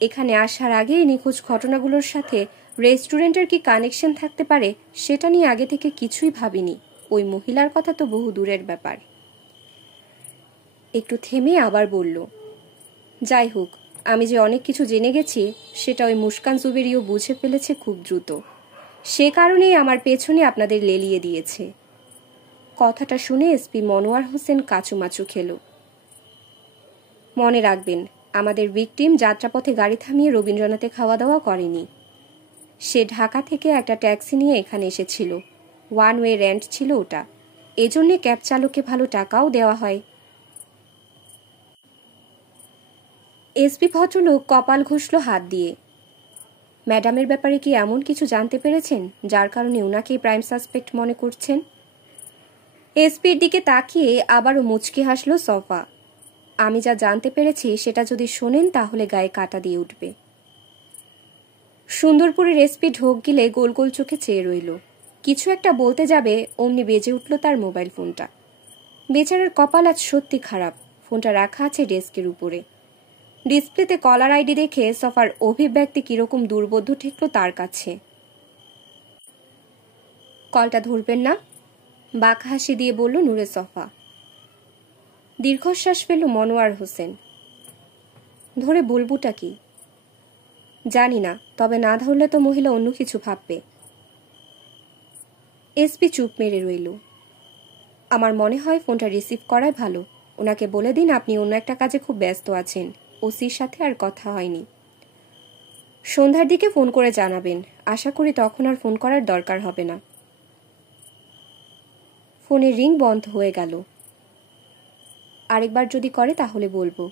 এখানে আসার আগে নিখোঁজ ঘটনাগুলোর সাথে রেস্টুরেন্টের কি কানেকশন থাকতে পারে সেটা নিয়ে আগে থেকে কিছুই ভাবিনি। ওই মহিলার কথা তো বহু দূরের ব্যাপার। একটু থেমে আবার বলল, যাই হোক, আমি যে অনেক কিছু জেনে গেছি সেটা ওই মুস্কান জুবেরিও বুঝে ফেলেছে খুব দ্রুত। সে কারণেই আমার পেছনে আপনাদের লেলিয়ে দিয়েছে। কথাটা শুনে এসপি মনোয়ার হোসেন কাচুমাচু খেল। মনে রাখবেন, আমাদের ভিকটিম যাত্রাপথে গাড়ি থামিয়ে রবীন্দ্রনাথে খাওয়া দাওয়া করেনি। সে ঢাকা থেকে একটা ট্যাক্সি নিয়ে এখানে এসেছিল। ওয়ান ওয়ে রেন্ট ছিল ওটা। এজন্যে ক্যাব চালককে ভালো টাকাও দেওয়া হয়। এসপি ভদ্রলোক কপাল ঘষল হাত দিয়ে। ম্যাডামের ব্যাপারে কি এমন কিছু জানতে পেরেছেন যার কারণে ওনাকেই প্রাইম সাসপেক্ট মনে করছেন? এসপির দিকে তাকিয়ে আবারও মুচকি হাসল সফা। আমি যা জানতে পেরেছি সেটা যদি শোনেন তাহলে গায়ে কাঁটা দিয়ে উঠবে। সুন্দরপুরের এসপি ঢোক গিলে গোল গোল চোখে চেয়ে রইল। কিছু একটা বলতে যাবে অমনি বেজে উঠল তার মোবাইল ফোনটা। বেচারার কপাল আজ সত্যি খারাপ। ফোনটা রাখা আছে ডেস্কের উপরে। ডিসপ্লেতে কলার আইডি দেখে সফার অভিব্যক্তি কিরকম দুর্বোধ্য ঠেকল তার কাছে। কলটা ধরবেন না? বাঁক হাসি দিয়ে বলল নূরে সফা। দীর্ঘশ্বাস ফেলল মনোয়ার হোসেন। ধরে বলবুটা কি? জানি না, তবে না ধরলে তো মহিলা অন্য কিছু ভাববে। এসপি চুপ মেরে রইল। আমার মনে হয় ফোনটা রিসিভ করাই ভালো। ওনাকে বলে দিন আপনি অন্য একটা কাজে খুব ব্যস্ত আছেন। ওসির সাথে আর কথা হয়নি। সন্ধ্যার দিকে ফোন করে জানাবেন। আশা করি তখন আর ফোন করার দরকার হবে না। ফোনের রিং বন্ধ হয়ে গেল। আরেকবার যদি করে তাহলে বলবো।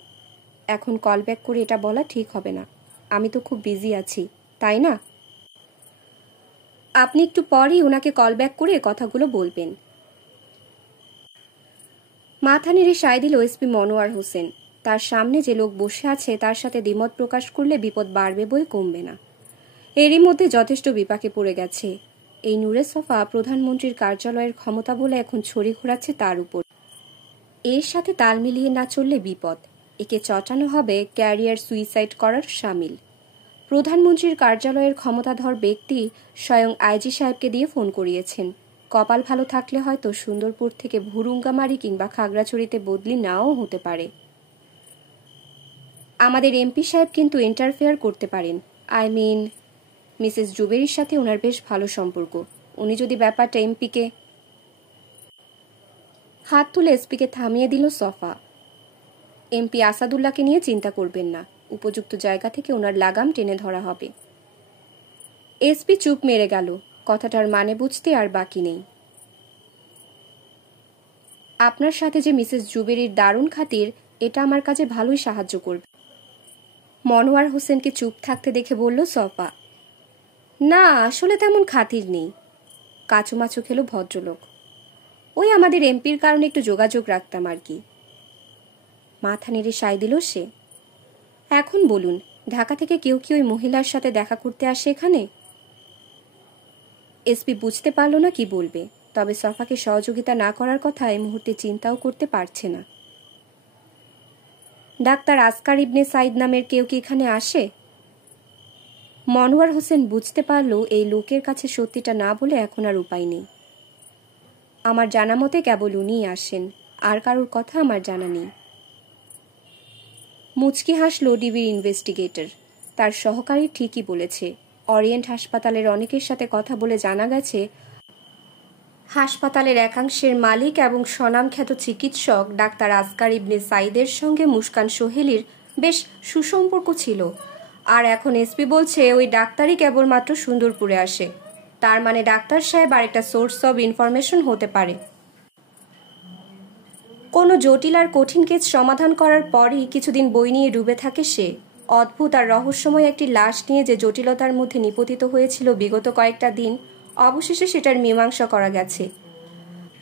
এখন কল ব্যাক করে এটা বলা ঠিক হবে না। আমি তো খুব বিজি আছি, তাই না? আপনি একটু পরই ওনাকে কল ব্যাক করে কথাগুলো বলবেন। মাথা নেড়ে সায় দিল এসপি মনোয়ার হোসেন। তার সামনে যে লোক বসে আছে তার সাথে দ্বিমত প্রকাশ করলে বিপদ বাড়বে বই কমবে না। এরই মধ্যে যথেষ্ট বিপাকে পড়ে গেছে। এই নূরে সফা প্রধানমন্ত্রীর কার্যালয়ের ক্ষমতা বলে এখন ছড়ি ঘোরাচ্ছে তার উপর। এর সাথে তাল মিলিয়ে না চললে বিপদ। একে চটানো হবে ক্যারিয়ার সুইসাইড করার শামিল। প্রধানমন্ত্রীর কার্যালয়ের ক্ষমতাধর ব্যক্তি স্বয়ং আইজি সাহেবকে দিয়ে ফোন করিয়েছেন। কপাল ভালো থাকলে হয়তো সুন্দরপুর থেকে ভুরুঙ্গামারি কিংবা খাগড়াছড়িতে বদলি নাও হতে পারে। আমাদের এমপি সাহেব কিন্তু ইন্টারফেয়ার করতে পারেন। আই মিন, মিসেস জুবেরির সাথে ওনার বেশ ভালো সম্পর্ক। উনি যদি ব্যাপারটা এমপিকে। হাত তুলে এসপিকে থামিয়ে দিল সফা। এমপি আসাদুল্লাহকে নিয়ে চিন্তা করবেন না। উপযুক্ত জায়গা থেকে ওনার লাগাম টেনে ধরা হবে। এসপি চুপ মেরে গেল। কথাটার মানে বুঝতে আর বাকি নেই। আপনার সাথে যে মিসেস জুবেরির দারুণ খাতির এটা আমার কাজে ভালোই সাহায্য করবে। মনোয়ার হোসেনকে চুপ থাকতে দেখে বলল সফা। না, আসলে তেমন খাতির নেই, কাচুমাচু খেলো ভদ্রলোক। ওই আমাদের এমপির কারণে একটু যোগাযোগ রাখতাম আর কি। মাথা নেড়ে সায় দিল সে। এখন বলুন, ঢাকা থেকে কেউ কি ওই মহিলার সাথে দেখা করতে আসে এখানে? এসপি বুঝতে পারল না কি বলবে, তবে সফাকে সহযোগিতা না করার কথা এই মুহূর্তে চিন্তাও করতে পারছে না। ডাক্তার আসকার ইবনে সাইদ নামের কেউ কি এখানে আসে? মনোয়ার হোসেন বুঝতে পারল এই লোকের কাছে সত্যিটা না বলে এখন আর উপায় নেই। আমার জানা মতে কেবল উনিই আসেন, আর কারোর কথা আমার জানা নেই। মুচকি হাসল ডিবির ইনভেস্টিগেটর। তার সহকারী ঠিকই বলেছে। অরিয়েন্ট হাসপাতালের অনেকের সাথে কথা বলে জানা গেছে হাসপাতালের একাংশের মালিক এবং স্বনামখ্যাত চিকিৎসক ডাক্তার আসকার ইবনে সাইদের সঙ্গে মুস্কান সোহেলির বেশ সুসম্পর্ক ছিল। আর এখন এসপি বলছে ওই ডাক্তারই কেবলমাত্র সুন্দরপুরে আসে। তার মানে ডাক্তার সাহেব আরেকটা সোর্স অব ইনফরমেশন হতে পারে। কোনো জটিল আর কঠিন কেস সমাধান করার পরই কিছুদিন বই নিয়ে ডুবে থাকে সে। অদ্ভুত আর রহস্যময় একটি লাশ নিয়ে যে জটিলতার মধ্যে নিপতিত হয়েছিল বিগত কয়েকটা দিন, অবশেষে সেটার মীমাংসা করা গেছে।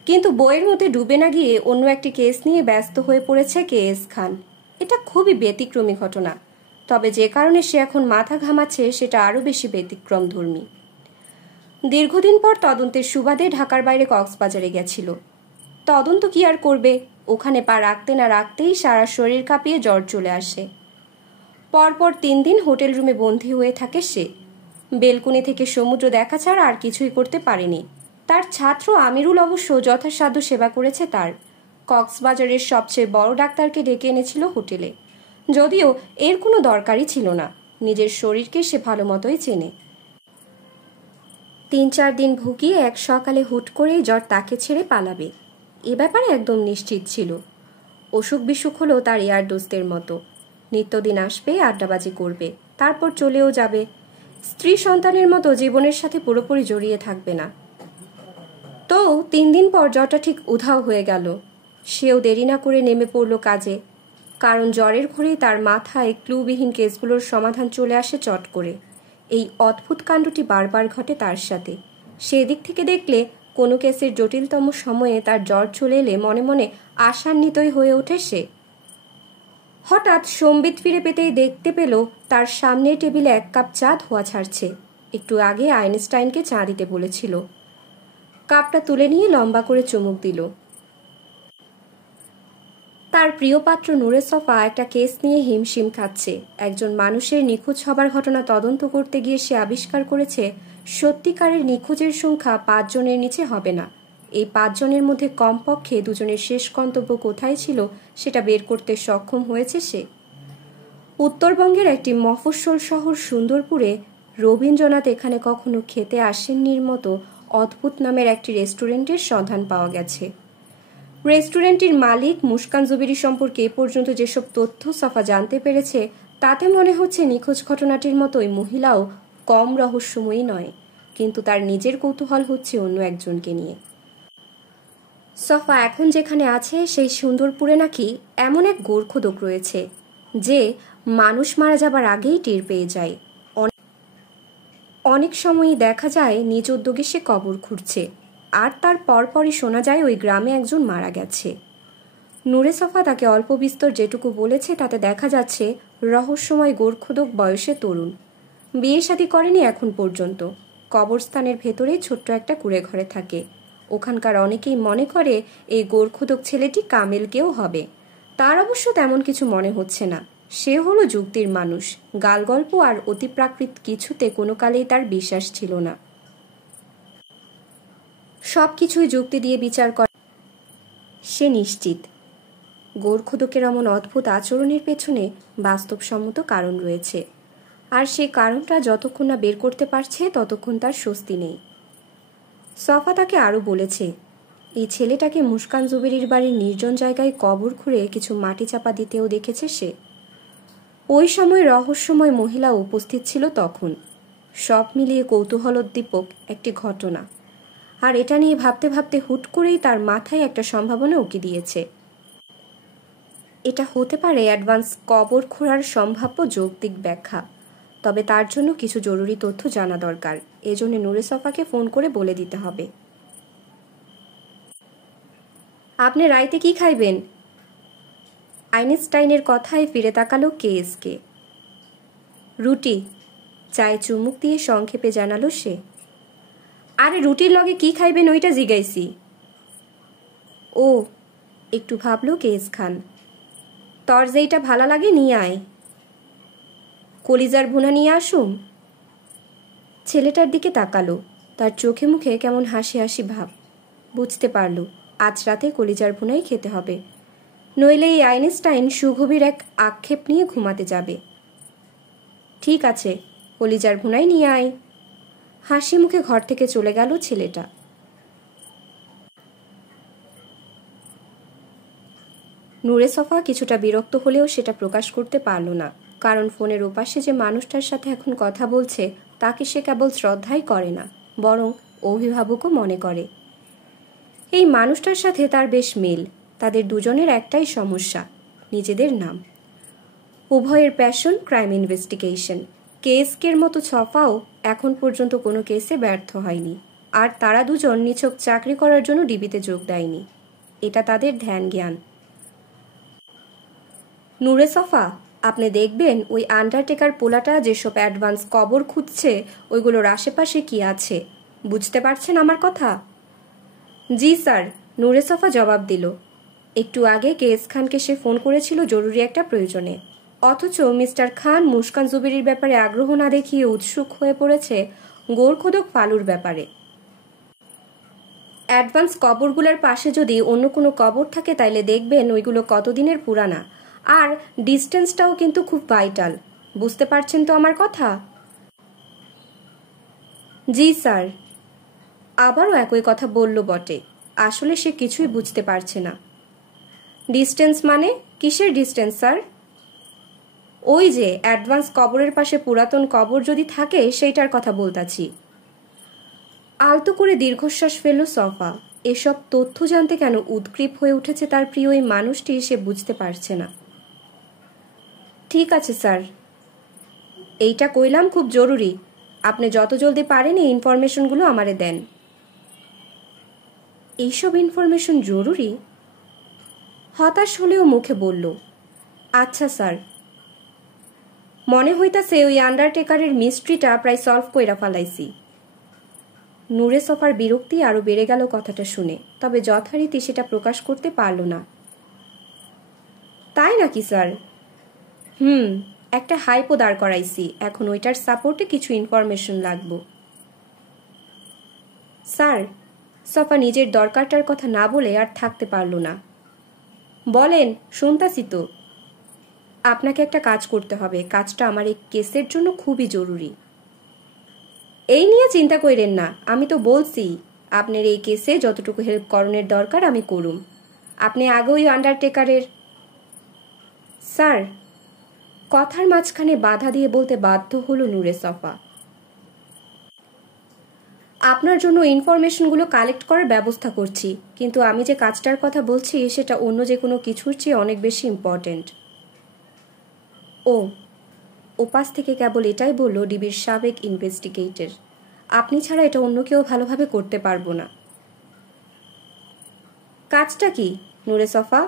কিন্তু বইয়ের মধ্যে ডুবে না গিয়ে অন্য একটি কেস নিয়ে ব্যস্ত হয়ে পড়েছে কেএস খান। এটা খুবই ব্যতিক্রমী ঘটনা, তবে যে কারণে সে এখন মাথা ঘামাচ্ছে সেটা আরও বেশি ব্যতিক্রমধর্মী। দীর্ঘদিন পর তদন্তের সুবাদে ঢাকার বাইরে কক্সবাজারে গেছিল। তদন্ত কি আর করবে, ওখানে পা রাখতে না রাখতেই সারা শরীর কাঁপিয়ে জ্বর চলে আসে। পরপর 3 দিন হোটেল রুমে বন্দী হয়ে থাকে সে। বেলকুনি থেকে সমুদ্র দেখা ছাড়া আর কিছুই করতে পারেনি। তার ছাত্র আমিরুল অবশ্য যথাসাধ্য সেবা করেছে তার। কক্সবাজারের সবচেয়ে বড় ডাক্তারকে ডেকে এনেছিল হোটেলে, যদিও এর কোনো দরকারই ছিল না। নিজের শরীরকে সে ভালো মতোই চেনে। 3-4 দিন ভুগিয়ে এক সকালে হুট করেই জ্বর তাকে ছেড়ে পালাবে, এ ব্যাপারে একদম নিশ্চিত ছিল। অসুখ বিসুখ হলো তার এয়ার দোস্তের মতো। নিত্যদিন আসবে, আড্ডাবাজি করবে, তারপর চলেও যাবে। স্ত্রী সন্তানের মতো জীবনের সাথে পুরোপুরি জড়িয়ে থাকবে না। তো 3 দিন পর জ্বরটা ঠিক উধাও হয়ে গেল। সেও দেরি না করে নেমে পড়ল কাজে, কারণ জ্বরের ঘরেই তার মাথায় ক্লুবিহীন কেসগুলোর সমাধান চলে আসে চট করে। এই অদ্ভুত কাণ্ডটি বারবার ঘটে তার সাথে। সেদিক থেকে দেখলে কোনো কেসের জটিলতম সময়ে তার জ্বর চলে এলে মনে মনে আশান্বিতই হয়ে ওঠে সে। হঠাৎ সম্বিত ফিরে পেতেই দেখতে পেল তার সামনের টেবিলে 1 কাপ চা ধোয়া ছাড়ছে। একটু আগে আইনস্টাইনকে চা দিতে বলেছিল। কাপটা তুলে নিয়ে লম্বা করে চুমুক দিল। তার প্রিয় পাত্র নূরে সফা একটা কেস নিয়ে হিমশিম খাচ্ছে। একজন মানুষের নিখোঁজ হবার ঘটনা তদন্ত করতে গিয়ে সে আবিষ্কার করেছে সত্যিকারের নিখোঁজের সংখ্যা 5 জনের নিচে হবে না। এই 5 জনের মধ্যে কমপক্ষে 2 জনের শেষ গন্তব্য কোথায় ছিল সেটা বের করতে সক্ষম হয়েছে সে। উত্তরবঙ্গের একটি মফস্বল শহর সুন্দরপুরে রবীন্দ্রনাথ এখানে কখনো খেতে আসেননির মতো অদ্ভুত নামের একটি রেস্টুরেন্টের সন্ধান পাওয়া গেছে। রেস্টুরেন্টটির মালিক মুস্কান জুবেরি সম্পর্কে এ পর্যন্ত যেসব তথ্য সফা জানতে পেরেছে তাতে মনে হচ্ছে নিখোঁজ ঘটনাটির মতোই মহিলাও কম রহস্যময়ী নয়, কিন্তু তার নিজের কৌতূহল হচ্ছে অন্য একজনকে নিয়ে। সফা এখন যেখানে আছে সেই সুন্দরপুরে নাকি এমন এক গোরখোদক রয়েছে যে মানুষ মারা যাবার আগেই টের পেয়ে যায়। অনেক সময়ই দেখা যায় নিজ উদ্যোগে সে কবর খুঁড়ছে, আর তার পরপরই শোনা যায় ওই গ্রামে একজন মারা গেছে। নূরে সফা তাকে অল্প বিস্তর যেটুকু বলেছে তাতে দেখা যাচ্ছে রহস্যময় গোরখোদক বয়সে তরুণ, বিয়ে শাদী করেনি এখন পর্যন্ত। কবরস্থানের ভেতরে ছোট্ট একটা কুঁড়ে ঘরে থাকে। ওখানকার অনেকেই মনে করে এই গোরখোদক ছেলেটি কামেল কেউ হবে। তার অবশ্য তেমন কিছু মনে হচ্ছে না। সে হলো যুক্তির মানুষ। গালগল্প আর অতিপ্রাকৃত কিছুতে কোনো কালেই তার বিশ্বাস ছিল না। সবকিছুই যুক্তি দিয়ে বিচার করে সে নিশ্চিত গোরখোদকের এমন অদ্ভুত আচরণের পেছনে বাস্তবসম্মত কারণ রয়েছে, আর সেই কারণটা যতক্ষণ না বের করতে পারছে ততক্ষণ তার স্বস্তি নেই। সফা তাকে আরও বলেছে এই ছেলেটাকে মুস্কান জুবেরির বাড়ির নির্জন জায়গায় কবর খুঁড়ে কিছু মাটি চাপা দিতেও দেখেছে সে। ওই সময় রহস্যময় মহিলা উপস্থিত ছিল তখন। সব মিলিয়ে কৌতূহলোদ্দীপক একটি ঘটনা, আর এটা নিয়ে ভাবতে ভাবতে হুট করেই তার মাথায় একটা সম্ভাবনা উকি দিয়েছে। এটা হতে পারে অ্যাডভান্স কবর খোঁড়ার সম্ভাব্য যৌক্তিক ব্যাখ্যা, তবে তার জন্য কিছু জরুরি তথ্য জানা দরকার। এজন্য নূরে সফাকে ফোন করে বলে দিতে হবে। আপনি রাইতে কি খাইবেন? আইনস্টাইনের কথায় ফিরে তাকালো কেএসকে। রুটি, চায়ে চুমুক দিয়ে সংক্ষেপে জানালো সে। আরে রুটির লগে কি খাইবেন ওইটা জিগাইছি। ও, একটু ভাবলো কেএস খান। তর যেইটা ভালো লাগে নিয়ে আয়। কলিজার ভুনা নিয়ে আসুম? ছেলেটার দিকে তাকালো, তার চোখে মুখে কেমন হাসি হাসি ভাব। বুঝতে পারল আজ রাতে কলিজার ভুনাই খেতে হবে, নইলে এই আইনস্টাইন সুগভীর এক আক্ষেপ নিয়ে ঘুমাতে যাবে। ঠিক আছে, কলিজার ভুনাই নিয়ে আয়। হাসি মুখে ঘর থেকে চলে গেল ছেলেটা। নূরে সফা কিছুটা বিরক্ত হলেও সেটা প্রকাশ করতে পারল না, কারণ ফোনের ওপাশে যে মানুষটার সাথে এখন কথা বলছে তাকে সে কেবল শ্রদ্ধাই করে না, বরং অভিভাবকও মনে করে। এই মানুষটার সাথে তার বেশ মিল। তাদের দুজনের একটাই সমস্যা, নিজেদের নাম। উভয়ের প্যাশন ক্রাইম ইনভেস্টিগেশন। কেসকের মতো ছফাও এখন পর্যন্ত কোনো কেসে ব্যর্থ হয়নি, আর তারা দুজন নিছক চাকরি করার জন্য ডিবিতে যোগ দেয়নি। এটা তাদের ধ্যান জ্ঞান। নূরে সফা, আপনি দেখবেন ওই আন্ডারটেকার পোলাটা যেসব অ্যাডভান্স কবর খুঁজছে ওইগুলোর আশেপাশে কি আছে। বুঝতে পারছেন আমার কথা? জি স্যার, নূরে সফা জবাব দিল। একটু আগে কেএস খানকে সে ফোন করেছিল জরুরি একটা প্রয়োজনে, অথচ মিস্টার খান মুস্কান জুবেরির ব্যাপারে আগ্রহ না দেখিয়ে উৎসুক হয়ে পড়েছে গোরখোদক ফালুর ব্যাপারে। অ্যাডভান্স কবরগুলোর পাশে যদি অন্য কোনো কবর থাকে তাইলে দেখবেন ওইগুলো কতদিনের পুরানা, আর ডিস্টেন্সটাও কিন্তু খুব ভাইটাল। বুঝতে পারছেন তো আমার কথা? জি স্যার। আবারও একই কথা বলল বটে, আসলে সে কিছুই বুঝতে পারছে না। ডিস্টেন্স মানে কিসের ডিস্টেন্স স্যার? ওই যে অ্যাডভান্স কবরের পাশে পুরাতন কবর যদি থাকে সেইটার কথা বলতাছি। আলতো করে দীর্ঘশ্বাস ফেলল সফা। এসব তথ্য জানতে কেন উদ্গ্রীব হয়ে উঠেছে তার প্রিয় এই মানুষটি সে বুঝতে পারছে না। ঠিক আছে স্যার, এইটা কইলাম খুব জরুরি। আপনি যত জলদি পারেন এই ইনফরমেশনগুলো আমারে দেন। এইসব ইনফরমেশন জরুরি? হতাশ হলেও মুখে বলল, আচ্ছা স্যার। মনে হইতাছে ওই আন্ডারটেকারের মিস্ট্রিটা প্রায় সলভ কইরা ফালাইছি। নূরে সফার বিরক্তি আরো বেড়ে গেল কথাটা শুনে, তবে যথারীতি সেটা প্রকাশ করতে পারল না। তাই নাকি স্যার? একটা হাইপো দাঁড় করাইছি, এখন ওইটার সাপোর্টে কিছু ইনফরমেশন লাগবো। স্যার, সফা নিজের দরকারটার কথা না বলে আর থাকতে পারল না। বলেন, শুনতাছি তো। আপনাকে একটা কাজ করতে হবে, কাজটা আমার এই কেসের জন্য খুবই জরুরি। এই নিয়ে চিন্তা কইরেন না, আমি তো বলছি আপনার এই কেসে যতটুকু হেল্প করণের দরকার আমি করুম। আপনি আগে ওই আন্ডারটেকারের। স্যার, কথার মাঝখানে বাধা দিয়ে বলতে বাধ্য হলো নূরে সফা। আপনার জন্য ইনফরমেশনগুলো কালেক্ট করার ব্যবস্থা করছি, কিন্তু আমি যে কাজটার কথা বলছি সেটা অন্য যে কোনো কিছুর চেয়ে অনেক বেশি ইম্পর্টেন্ট। ও, ওপাশ থেকে কেবল এটাই বলল ডিবির সাবেক ইনভেস্টিগেটর। আপনি ছাড়া এটা অন্য কেউ ভালোভাবে করতে পারবো না। কাজটা কি নূরে সফা?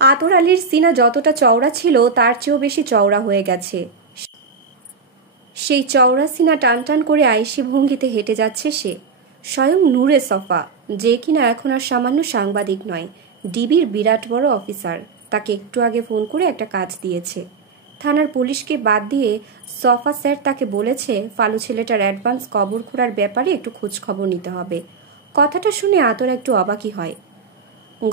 আতর আলীর সিনা যতটা চওড়া ছিল তার চেয়েও বেশি চওড়া হয়ে গেছে। সেই চওড়া সিনা টান টান করে আয়েশি ভঙ্গিতে হেঁটে যাচ্ছে সে, স্বয়ং নূরে সফা, যে কিনা এখন আর সামান্য সাংবাদিক নয়, ডিবির বিরাট বড় অফিসার। তাকে একটু আগে ফোন করে একটা কাজ দিয়েছে। থানার পুলিশকে বাদ দিয়ে সফা স্যার তাকে বলেছে ফালু ছেলেটার অ্যাডভান্স কবর খোঁড়ার ব্যাপারে একটু খোঁজ খবর নিতে হবে। কথাটা শুনে আতর একটু অবাকই হয়।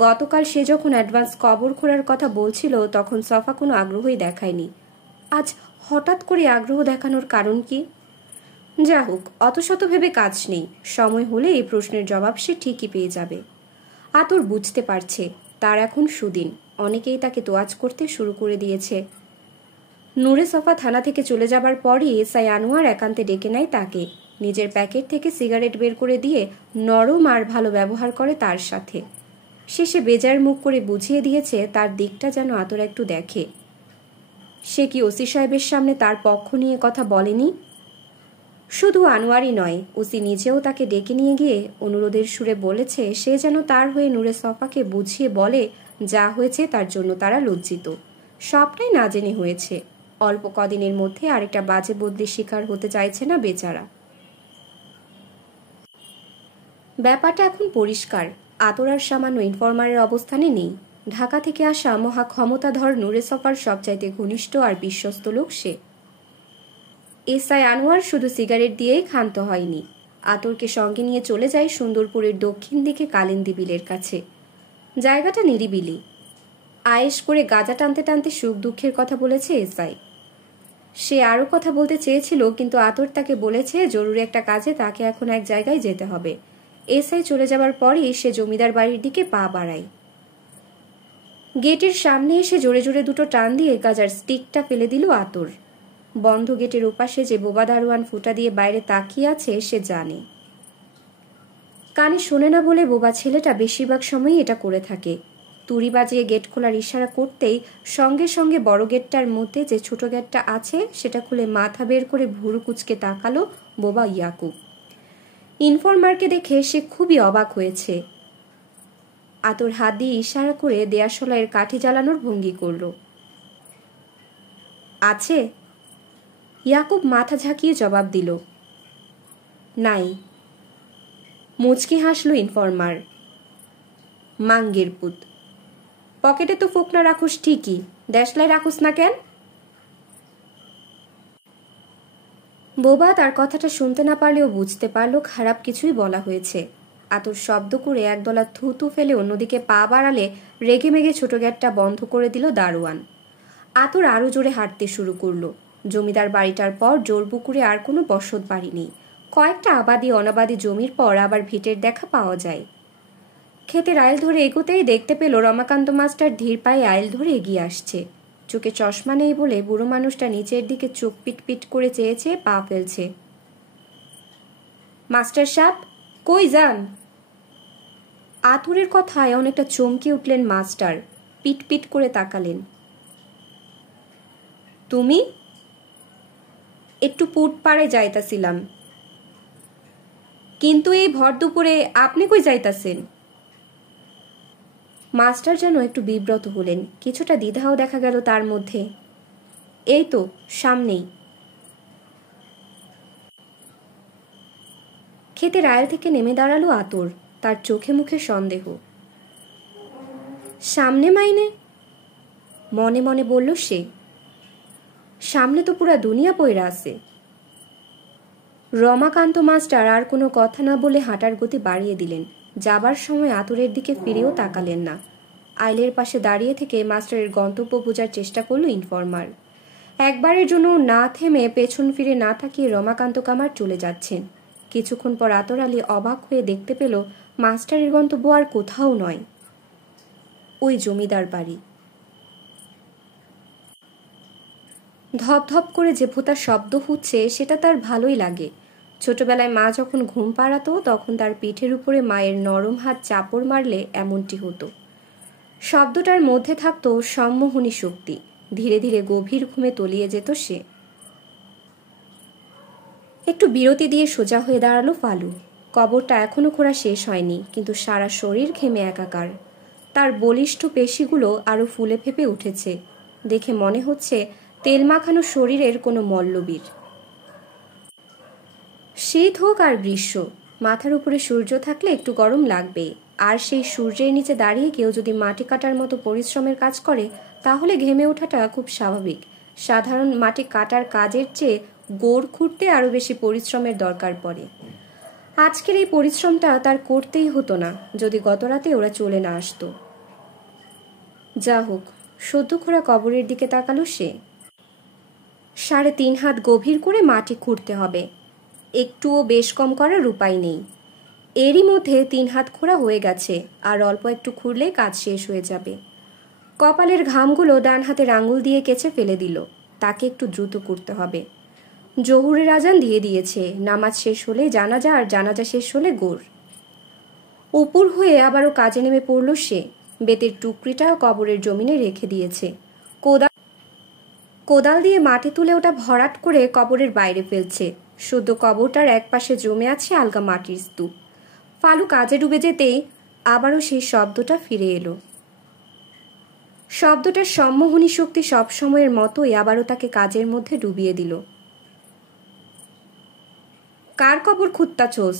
গতকাল সে যখন অ্যাডভান্স কবর খোঁড়ার কথা বলছিল তখন সফা কোনো আগ্রহই দেখায়নি। আজ হঠাৎ করে আগ্রহ দেখানোর কারণ কি? যা হোক, অত শত ভেবে কাজ নেই, সময় হলে এই প্রশ্নের জবাব সে ঠিকই পেয়ে যাবে। আতর বুঝতে পারছে তার এখন সুদিন, অনেকেই তাকে তোয়াজ করতে শুরু করে দিয়েছে। নূরে সফা থানা থেকে চলে যাবার পরই এসআই আনোয়ার একান্তে ডেকে নেয় তাকে। নিজের প্যাকেট থেকে সিগারেট বের করে দিয়ে নরম আর ভালো ব্যবহার করে তার সাথে। শেষে বেজার মুখ করে বুঝিয়ে দিয়েছে তার দিকটা যেন আতর একটু দেখে। সে কি ওসি সাহেবের সামনে তার পক্ষ নিয়ে কথা বলেনি? শুধু আনোয়ারই নয়, ওসি নিজেও তাকে ডেকে নিয়ে গিয়ে অনুরোধের সুরে বলেছে সে যেন তার হয়ে নূরে সফাকে বুঝিয়ে বলে যা হয়েছে তার জন্য তারা লজ্জিত। সবটাই না জেনে হয়েছে। অল্প কদিনের মধ্যে আরেকটা বাজে বদলির শিকার হতে চাইছে না বেচারা। ব্যাপারটা এখন পরিষ্কার, আতর আর সামান্য ইনফরমারের অবস্থানে নেই। ঢাকা থেকে আসা মহা ক্ষমতাধর নূরে সফার সবচাইতে ঘনিষ্ঠ আর বিশ্বস্ত লোক সে। এসআই আনোয়ার শুধু সিগারেট দিয়েই ক্ষান্ত হয়নি। আতরকে সঙ্গে নিয়ে চলে যায় সুন্দরপুরের দক্ষিণ দিকে কালিন্দী বিলের কাছে। জায়গাটা নিরিবিলি। আয়েশ করে গাঁজা টানতে টানতে সুখ দুঃখের কথা বলেছে এসআই। সে আরও কথা বলতে চেয়েছিল, কিন্তু আতর তাকে বলেছে জরুরি একটা কাজে তাকে এখন এক জায়গায় যেতে হবে। এসআই চলে যাবার পরই সে জমিদার বাড়ির দিকে পা বাড়ায়। গেটের সামনে এসে জোরে জোরে দুটো টান দিয়ে গাজার স্টিকটা ফেলে দিল আতর। বন্ধ গেটের ওপাশে যে বোবা দারোয়ান ফুটা দিয়ে বাইরে তাকিয়ে আছে সে জানে। কানে শোনে না বলে বোবা ছেলেটা বেশিরভাগ সময়ই এটা করে থাকে। তুড়ি বাজিয়ে গেট খোলার ইশারা করতেই সঙ্গে সঙ্গে বড় গেটটার মধ্যে যে ছোট গেটটা আছে সেটা খুলে মাথা বের করে ভুরু কুচকে তাকালো বোবা ইয়াকুব। ইনফরমারকে দেখে সে খুবই অবাক হয়েছে। আতর হাত দিয়ে ইশারা করে দেয়াশলাইয়ের কাঠি জ্বালানোর ভঙ্গি করল। আছে? ইয়াকুব মাথা ঝাঁকিয়ে জবাব দিল, নাই। মুচকি হাসল ইনফরমার। মাঙ্গের পুত, পকেটে তো ফোকনা রাখুস ঠিকই, দেশলাই রাখুস না কেন? বোবা তার কথাটা শুনতে না পারলেও বুঝতে পারল খারাপ কিছুই বলা হয়েছে। আতর শব্দ করে একদলা থুতু ফেলে অন্যদিকে পা বাড়ালে রেগে মেগে ছোট গেটটা বন্ধ করে দিল দারোয়ান। আতর আরো জোরে হাঁটতে শুরু করলো। জমিদার বাড়িটার পর জোরপুকুরে আর কোনো বসত বাড়ি নেই। কয়েকটা আবাদি অনাবাদি জমির পর আবার ভিটের দেখা পাওয়া যায়। ক্ষেতের আইল ধরে এগোতেই দেখতে পেল রমাকান্ত মাস্টার ধীর পায়ে আইল ধরে এগিয়ে আসছে। চোখে চশমা নেই বলে বুড়ো মানুষটা নিচের দিকে চোখ পিট পিট করে চেয়েছে, পা ফেলছে। মাস্টার সাহেব, কই যান? আতুরের কথায় অনেকটা চমকে উঠলেন মাস্টার। পিট পিট করে তাকালেন। তুমি? একটু পুট পাড়ে যাইতাছিলাম। কিন্তু এই ভর দুপুরে আপনি কই যাইতাছেন? মাস্টার যেন একটু বিব্রত হলেন, কিছুটা দ্বিধাও দেখা গেল তার মধ্যে। এই তো সামনেই। ক্ষেতের আইল থেকে নেমে দাঁড়ালো আতর, তার চোখে মুখে সন্দেহ। সামনে মাইনে? মনে মনে বলল সে। সামনে তো পুরা দুনিয়া পইরা আছে। রমাকান্ত মাস্টার আর কোনো কথা না বলে হাঁটার গতি বাড়িয়ে দিলেন। যাবার সময় আতরের দিকে ফিরেও তাকালেন না। আইলের পাশে দাঁড়িয়ে থেকে মাস্টারের গন্তব্য বোঝার চেষ্টা করল ইনফরমার। একবারের জন্য না থেমে পেছন ফিরে না তাকিয়ে রমাকান্ত কামার চলে যাচ্ছেন। কিছুক্ষণ পর আতর আলী অবাক হয়ে দেখতে পেল মাস্টারের গন্তব্য আর কোথাও নয়, ওই জমিদার বাড়ি। ধপধপ করে যে ভোঁতার শব্দ হচ্ছে সেটা তার ভালোই লাগে। ছোটবেলায় মা যখন ঘুম পাড়াতো তখন তার পিঠের উপরে মায়ের নরম হাত চাপড় মারলে এমনটি হতো। শব্দটার মধ্যে থাকতো সম্মোহনী শক্তি। ধীরে ধীরে গভীর ঘুমে তলিয়ে যেত সে। একটু বিরতি দিয়ে সোজা হয়ে দাঁড়ালো ফালু। কবরটা এখনো খোঁড়া শেষ হয়নি, কিন্তু সারা শরীর ঘেমে একাকার। তার বলিষ্ঠ পেশিগুলো আরো ফুলে ফেপে উঠেছে। দেখে মনে হচ্ছে তেল মাখানো শরীরের কোনো মল্লবীর। শীত হোক আর গ্রীষ্ম, মাথার উপরে সূর্য থাকলে একটু গরম লাগবে। আর সেই সূর্যের নিচে দাঁড়িয়ে কেউ যদি মাটি কাটার মতো পরিশ্রমের কাজ করে তাহলে ঘেমে ওঠাটা খুব স্বাভাবিক। সাধারণ মাটি কাটার কাজের চেয়ে গোড় খুঁড়তে আরো বেশি পরিশ্রমের দরকার পড়ে। আজকের এই পরিশ্রমটা তার করতেই হতো না যদি গতরাতে ওরা চলে না আসতো। যা হোক, সদ্য খোঁড়া কবরের দিকে তাকালো সে। 3.5 হাত গভীর করে মাটি খুঁড়তে হবে, একটুও বেশ কম করার উপায় নেই। এরই মধ্যে 3 হাত খোঁড়া হয়ে গেছে, আর অল্প একটু খুঁড়লে কাজ শেষ হয়ে যাবে। কপালের ঘামগুলো ডান হাতের আঙুল দিয়ে কেচে ফেলে দিল। তাকে একটু দ্রুত করতে হবে। জোহরের আজান দিয়ে দিয়েছে। নামাজ শেষ হলে জানাজা, আর জানাজা শেষ হলে গোর। উপর হয়ে আবারও কাজে নেমে পড়ল সে। বেতের টুকরিটা কবরের জমিনে রেখে দিয়েছে। কোদাল দিয়ে মাটি তুলে ওটা ভরাট করে কবরের বাইরে ফেলছে। সদ্য কবরটার একপাশে জমে আছে আলগা মাটির স্তূপ। ফালু কাজে ডুবে যেতেই আবারও সেই শব্দটা ফিরে এলো। শব্দটার সম্মোহনী শক্তি সবসময়ের মতোই আবারও তাকে কাজের মধ্যে ডুবিয়ে দিল। কার কবর খুঁড়তাছোস?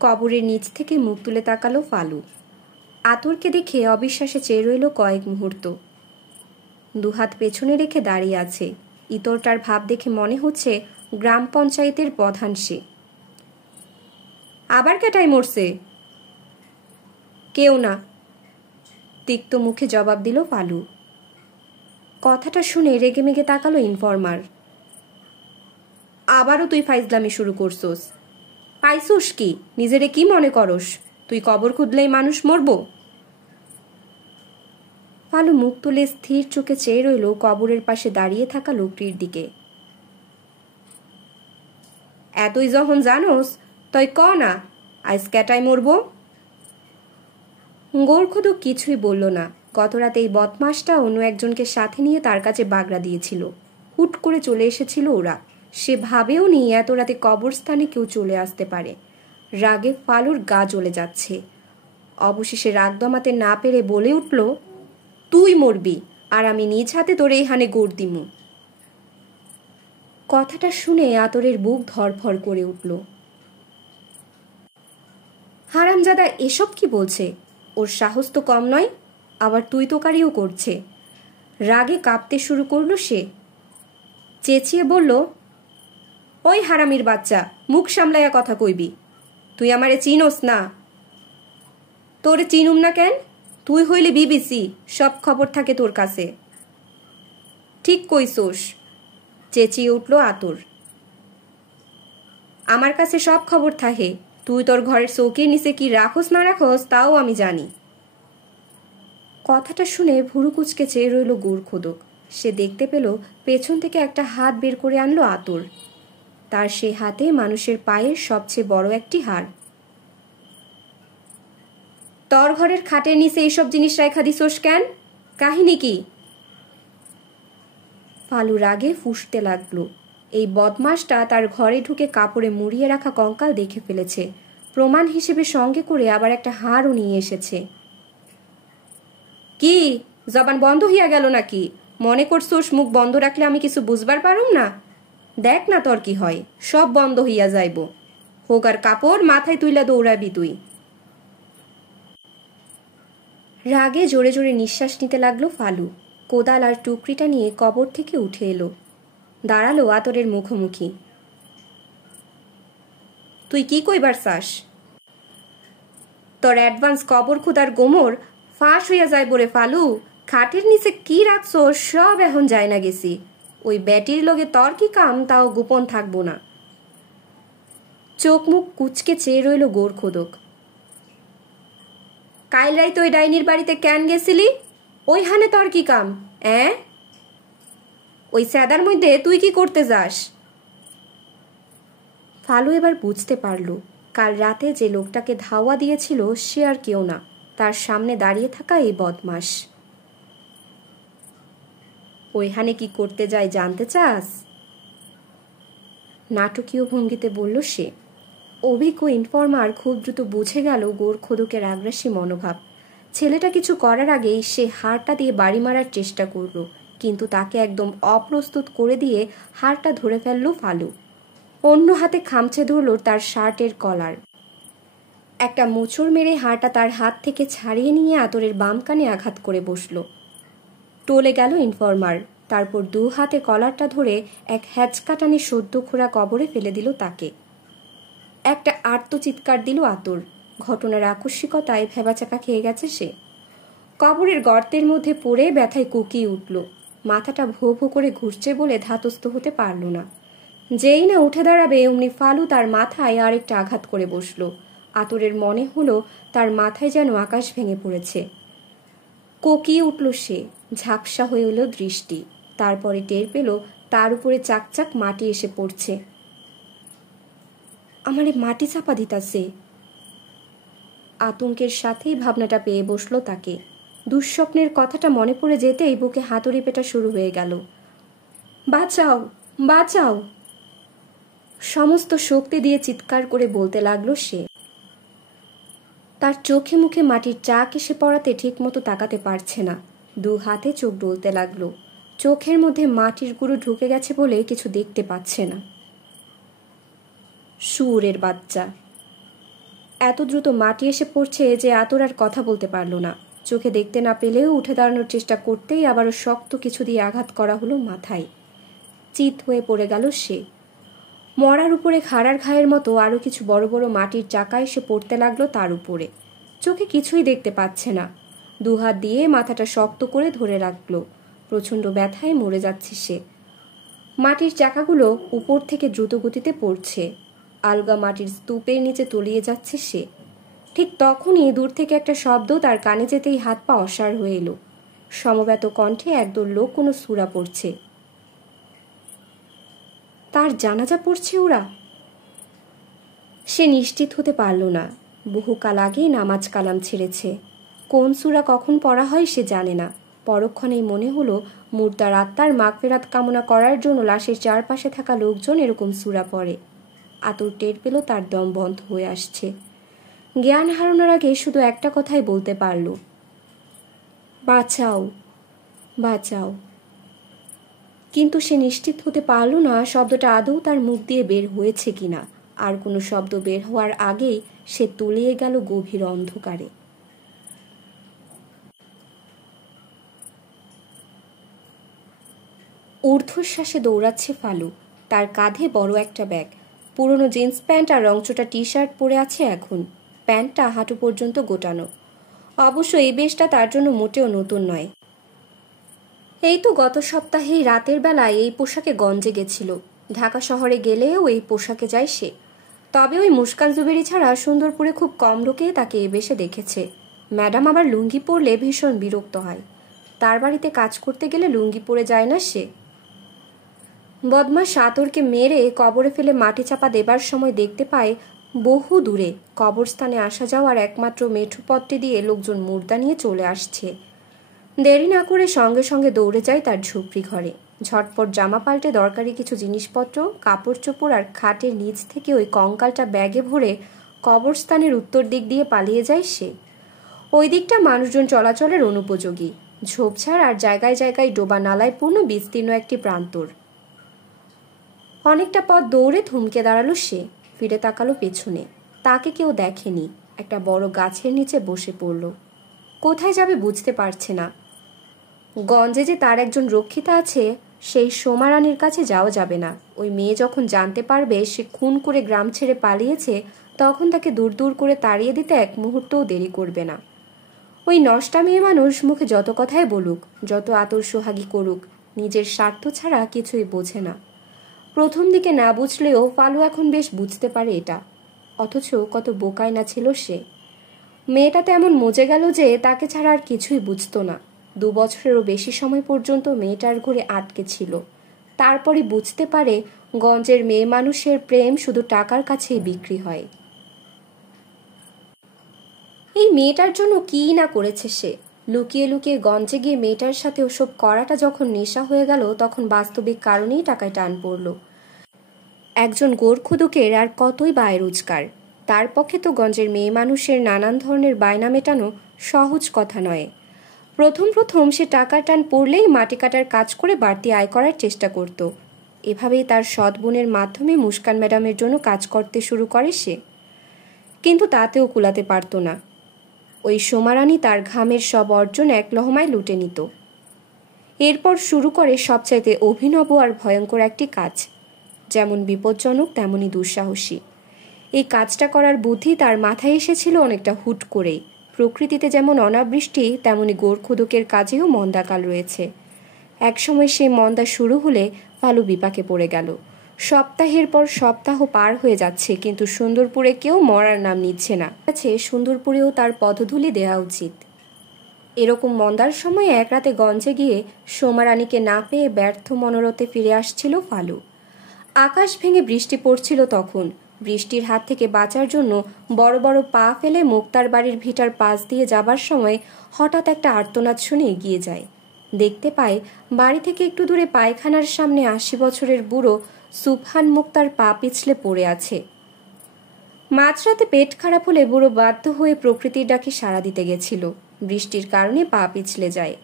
কবরের নিচ থেকে মুখ তুলে তাকালো ফালু। আতরকে দেখে অবিশ্বাসে চেয়ে রইল কয়েক মুহূর্ত। দুহাত পেছনে রেখে দাঁড়িয়ে আছে। ইতরটার ভাব দেখে মনে হচ্ছে গ্রাম পঞ্চায়েতের প্রধান সে। আবার কেটাই মরছে? কেউ না, তিক্ত মুখে জবাব দিল ফালু। কথাটা শুনে রেগেমেগে তাকালো ইনফরমার। আবারও তুই ফাইজলামি শুরু করছোস? পাইছোস কি? নিজেরে কি মনে করস? তুই কবর খুঁদলেই মানুষ মরব? ফালু মুখ তুলে স্থির চোখে চেয়ে রইল কবরের পাশে দাঁড়িয়ে থাকা লোকটির দিকে। এতই যখন জানোস তই ক না, আইস ক্যাটাই মরব? গোরখুদু কিছুই বলল না। গতরাতে এই বদমাসটা অন্য একজনকে সাথে নিয়ে তার কাছে বাগড়া দিয়েছিল। হুট করে চলে এসেছিল ওরা। সে ভাবেও নি এত রাতে কবরস্থানে কেউ চলে আসতে পারে। রাগে ফালুর গা জ্বলে যাচ্ছে। অবশেষে রাগ দমাতে না পেরে বলে উঠল, তুই মরবি, আর আমি নিজ হাতে তোরে এইখানে গোড় দিমু। কথাটা শুনে আতরের বুক ধরফর করে উঠল। হারামজাদা এসব কি বলছে? ওর সাহস তো কম নয়, আবার তুই তোকারিও করছে। রাগে কাঁপতে শুরু করলো সে। চেঁচিয়ে বলল, ওই হারামির বাচ্চা, মুখ সামলাইয়া কথা কইবি। তুই আমারে চিনোস না? তোরে চিনুম না কেন? তুই হইলে বিবিসি, সব খবর থাকে তোর কাছে। ঠিক কইছোস, চেঁচিয়ে উঠল আতর। আমার কাছে সব খবর থাকে। তুই তোর ঘরের চৌকির নিচে কি রাখোস না রাখোস তাও আমি জানি। কথাটা শুনে ভুরু কুচকে চেয়ে রইল গোরখোদক। সে দেখতে পেল পেছন থেকে একটা হাত বের করে আনলো আতর। তার সেই হাতে মানুষের পায়ের সবচেয়ে বড় একটি হাড়। তোর ঘরের খাটের নিচে এইসব জিনিস রাখা দিছোস কেন? কাহিনী কি? ফালু রাগে ফুঁসতে লাগলো। এই বদমাসটা তার ঘরে ঢুকে কাপড়ে মুড়িয়ে রাখা কঙ্কাল দেখে ফেলেছে। প্রমাণ হিসেবে সঙ্গে করে আবার একটা হাড়ও নিয়ে এসেছে। কি জবান বন্ধ হইয়া গেল নাকি? মনে করছোস মুখ বন্ধ রাখলে আমি কিছু বুঝবার পারুম না? দেখ না তোর কি হয়, সব বন্ধ হইয়া যাইব। হোগার কাপড় মাথায় তুইলা দৌড়াবি তুই। রাগে জোরে জোরে নিঃশ্বাস নিতে লাগলো ফালু। কোদাল আর টুকরিটা নিয়ে কবর থেকে উঠে এলো। দাঁড়ালো আতরের মুখোমুখি। তুই কি কইবার চাস? তোর অ্যাডভান্স কবর খুদার গোমর ফাঁস হইয়া যায় বলে ফালু। খাটের নিচে কি রাখছো সব এখন যায় না গেছি। ওই ব্যাটির লগে তোর কি কাম তাও গোপন থাকবো না। চোখ মুখ কুচকে চেয়ে রইল গোরখোদক। কাল রাইত ওই ডাইনির বাড়িতে কেন গেছিলি? ওইখানে তোর কি কাম? ওই স্যাদার মধ্যে তুই কি করতে যাস? ফালু এবার বুঝতে পারল কাল রাতে যে লোকটাকে ধাওয়া দিয়েছিল সে আর কেউ না, তার সামনে দাঁড়িয়ে থাকা এই বদমাস। ওইখানে কি করতে যায় জানতে চাস? নাটকীয় ভঙ্গিতে বলল সে। অভিজ্ঞ ইনফরমার খুব দ্রুত বুঝে গেল গোরখোদকের আগ্রাসী মনোভাব। ছেলেটা কিছু করার আগেই সে হাড়টা দিয়ে বাড়ি মারার চেষ্টা করল, কিন্তু তাকে একদম অপ্রস্তুত করে দিয়ে হাড়টা ধরে ফেলল ফালু। অন্য হাতে খামচে ধরল তার শার্টের কলার। একটা মোচড় মেরে হাড়টা তার হাত থেকে ছাড়িয়ে নিয়ে আতরের বাম কানে আঘাত করে বসল। টলে গেল ইনফরমার। তারপর দু হাতে কলারটা ধরে এক হ্যাচকাটানি সদ্য খোঁড়া কবরে ফেলে দিল তাকে। একটা আর্তচিৎকার দিল আতর। ঘটনার আকস্মিকতায় ভেবাচাকা খেয়ে গেছে সে। কবরের গর্তের মধ্যে পড়ে ব্যথায় কুকিয়ে উঠল। মাথাটা ভো ভো করে ঘুরছে বলে ধাতস্থ হতে পারল না। যেই না উঠে দাঁড়াবে অমনি ফালু তার মাথায় আরেকটা আঘাত করে বসল। আতরের মনে হলো তার মাথায় যেন আকাশ ভেঙে পড়েছে। কোকিয়ে উঠল সে। ঝাপসা হয়ে এলো দৃষ্টি। তারপরে টের পেল তার উপরে চাকচাক মাটি এসে পড়ছে। আমারে মাটি চাপা দিতাছে। আতঙ্কের সাথেই ভাবনাটা পেয়ে বসলো তাকে। দুঃস্বপ্নের কথাটা মনে পড়ে যেতেই বুকে হাতুড়ি পেটা শুরু হয়ে গেল। বাঁচাও, বাঁচাও, সমস্ত শক্তি দিয়ে চিৎকার করে বলতে লাগলো সে। তার চোখে মুখে মাটির চাক এসে পড়াতে ঠিক মতো তাকাতে পারছে না। দু হাতে চোখ ডলতে লাগলো। চোখের মধ্যে মাটির গুঁড়ো ঢুকে গেছে বলে কিছু দেখতে পাচ্ছে না। শুয়োরের বাচ্চা! এত দ্রুত মাটি এসে পড়ছে যে আতর আর কথা বলতে পারল না। চোখে দেখতে না পেলেও উঠে দাঁড়ানোর চেষ্টা করতেই আবারও শক্ত কিছু দিয়ে আঘাত করা হলো মাথায়। চিত হয়ে পড়ে গেল সে। মরার উপরে খাড়ার ঘায়ের মতো আরো কিছু বড় বড় মাটির চাকা এসে পড়তে লাগলো তার উপরে। চোখে কিছুই দেখতে পাচ্ছে না। দুহাত দিয়ে মাথাটা শক্ত করে ধরে রাখলো। প্রচণ্ড ব্যথায় মরে যাচ্ছে সে। মাটির চাকাগুলো উপর থেকে দ্রুত গতিতে পড়ছে। আলগা মাটির স্তূপের নিচে তলিয়ে যাচ্ছে সে। ঠিক তখনই দূর থেকে একটা শব্দ তার কানে যেতেই হাত পা অসাড় হয়ে এলো। সমবেত কণ্ঠে একদল লোক কোনো সূরা পড়ছে। তার জানাজা পড়ছে ওরা। সে নিশ্চিত হতে পারল না। বহুকাল আগেই নামাজ কালাম ছেড়েছে। কোন সূরা কখন পড়া হয় সে জানে না। পরক্ষণেই মনে হলো মুর্দার আত্মার মাগফিরাত কামনা করার জন্য লাশের চারপাশে থাকা লোকজন এরকম সূরা পড়ে। আতর টের পেল তার দম বন্ধ হয়ে আসছে। জ্ঞান হারানোর আগে শুধু একটা কথাই বলতে পারল, বাঁচাও, বাঁচাও। কিন্তু সে নিশ্চিত হতে পারল না শব্দটা আদৌ তার মুখ দিয়ে বের হয়েছে কিনা। আর কোনো শব্দ বের হওয়ার আগেই সে তলিয়ে গেল গভীর অন্ধকারে। ঊর্ধ্বশ্বাসে দৌড়াচ্ছে ফালু। তার কাঁধে বড় একটা ব্যাগ। পুরনো জিন্স প্যান্ট আর রংচটা টি শার্ট পরে আছে এখন। প্যান্টটা হাঁটু পর্যন্ত গোটানো। অবশ্য এই বেশটা তার জন্য মোটেও নতুন নয়। এই তো গত সপ্তাহেই রাতের বেলায় এই পোশাকে গঞ্জে গেছিল। ঢাকা শহরে গেলেও এই পোশাকে যায় সে। তবে ওই মুস্কান জুবেরি ছাড়া সুন্দরপুরে খুব কম লোকে তাকে এ বেশে দেখেছে। ম্যাডাম আবার লুঙ্গি পরলে ভীষণ বিরক্ত হয়। তার বাড়িতে কাজ করতে গেলে লুঙ্গি পরে যায় না সে। বদমাশ আতরকে মেরে কবরে ফেলে মাটি চাপা দেবার সময় দেখতে পায় বহু দূরে কবরস্থানে আসা যাওয়ার একমাত্র মেঠো পথটি দিয়ে লোকজন মুর্দা নিয়ে চলে আসছে। দেরি না করে সঙ্গে সঙ্গে দৌড়ে যায় তার ঝুপড়ি ঘরে। ঝটপট জামা পাল্টে দরকারি কিছু জিনিসপত্র, কাপড় চোপড় আর খাটের নিচ থেকে ওই কঙ্কালটা ব্যাগে ভরে কবরস্থানের উত্তর দিক দিয়ে পালিয়ে যায় সে। ওই দিকটা মানুষজন চলাচলের অনুপযোগী। ঝোপঝাড় আর জায়গায় জায়গায় ডোবা নালায় পূর্ণ বিস্তীর্ণ একটি প্রান্তর। অনেকটা পথ দৌড়ে থমকে দাঁড়ালো সে। ফিরে তাকালো পেছনে। তাকে কেউ দেখেনি। একটা বড় গাছের নিচে বসে পড়ল। কোথায় যাবে বুঝতে পারছে না। গঞ্জে যে তার একজন রক্ষিতা আছে সেই সোমা রানীর কাছে যাওয়া যাবে না। ওই মেয়ে যখন জানতে পারবে সে খুন করে গ্রাম ছেড়ে পালিয়েছে তখন তাকে দূর দূর করে তাড়িয়ে দিতে এক মুহূর্তও দেরি করবে না। ওই নষ্টা মেয়ে মানুষ মুখে যত কথাই বলুক, যত আতর সোহাগী করুক, নিজের স্বার্থ ছাড়া কিছুই বোঝে না। প্রথম দিকে না বুঝলেও ফালু এখন বেশ বুঝতে পারে এটা। অথচ কত বোকাই না ছিল সে। মেয়েটা তেমন মজে গেল যে তাকে ছাড়া আর কিছুই বুঝতো না। 2 বছরেরও বেশি সময় পর্যন্ত মেয়েটার ঘরে আটকে ছিল। তারপরে বুঝতে পারে গঞ্জের মেয়ে মানুষের প্রেম শুধু টাকার কাছেই বিক্রি হয়। এই মেয়েটার জন্য কি না করেছে সে। লুকিয়ে লুকিয়ে গঞ্জে গিয়ে মেয়েটার সাথে ওসব করাটা যখন নেশা হয়ে গেল তখন বাস্তবিক কারণেই টাকায় টান পড়ল। একজন গোরখুদুকের আর কতই বা আয় রোজগার। তার পক্ষে তো গঞ্জের মেয়ে মানুষের নানান ধরনের বায়না মেটানো সহজ কথা নয়। প্রথম প্রথম সে টাকার টান পড়লেই মাটি কাটার কাজ করে বাড়তি আয় করার চেষ্টা করত। এভাবেই তার সৎ বোনের মাধ্যমে মুস্কান ম্যাডামের জন্য কাজ করতে শুরু করে সে। কিন্তু তাতেও কুলাতে পারত না। ওই সোমারানী তার ঘামের সব অর্জন এক লহমায় লুটে নিত। এরপর শুরু করে সবচাইতে অভিনব আর ভয়ঙ্কর একটি কাজ, যেমন বিপজ্জনক তেমনই দুঃসাহসী। এই কাজটা করার বুদ্ধি তার মাথায় এসেছিল অনেকটা হুট করেই। প্রকৃতিতে যেমন অনাবৃষ্টি তেমনি গোরখুদুকের কাজেও মন্দাকাল রয়েছে। একসময় সেই মন্দা শুরু হলে ফালু বিপাকে পড়ে গেল। সপ্তাহের পর সপ্তাহ পার হয়ে যাচ্ছে কিন্তু সুন্দরপুরে কেউ মরার নাম নিচ্ছে না। সুন্দরপুরেও তার পদধূলি দেওয়া উচিত। এরকম মন্দার সময়ে এক রাতে গঞ্জে গিয়ে সোমারানীকে না পেয়ে ব্যর্থ মনোরথে ফিরে আসছিল ফালু। আকাশ ভেঙে বৃষ্টি পড়ছিল তখন। বৃষ্টির হাত থেকে বাঁচার জন্য বড় বড় পা ফেলে মুক্তার বাড়ির ভিটার পাশ দিয়ে যাবার সময় হঠাৎ একটা আর্তনাদ শুনে এগিয়ে যায়। দেখতে পায় বাড়ি থেকে একটু দূরে পায়খানার সামনে ৮০ বছরের বুড়ো সুবহান মুক্তার পা পিছলে পড়ে আছে। মাঝরাতে পেট খারাপ হলে বুড়ো বাধ্য হয়ে প্রকৃতির ডাকে সাড়া দিতে গেছিল। বৃষ্টির কারণে পা পিছলে যায়।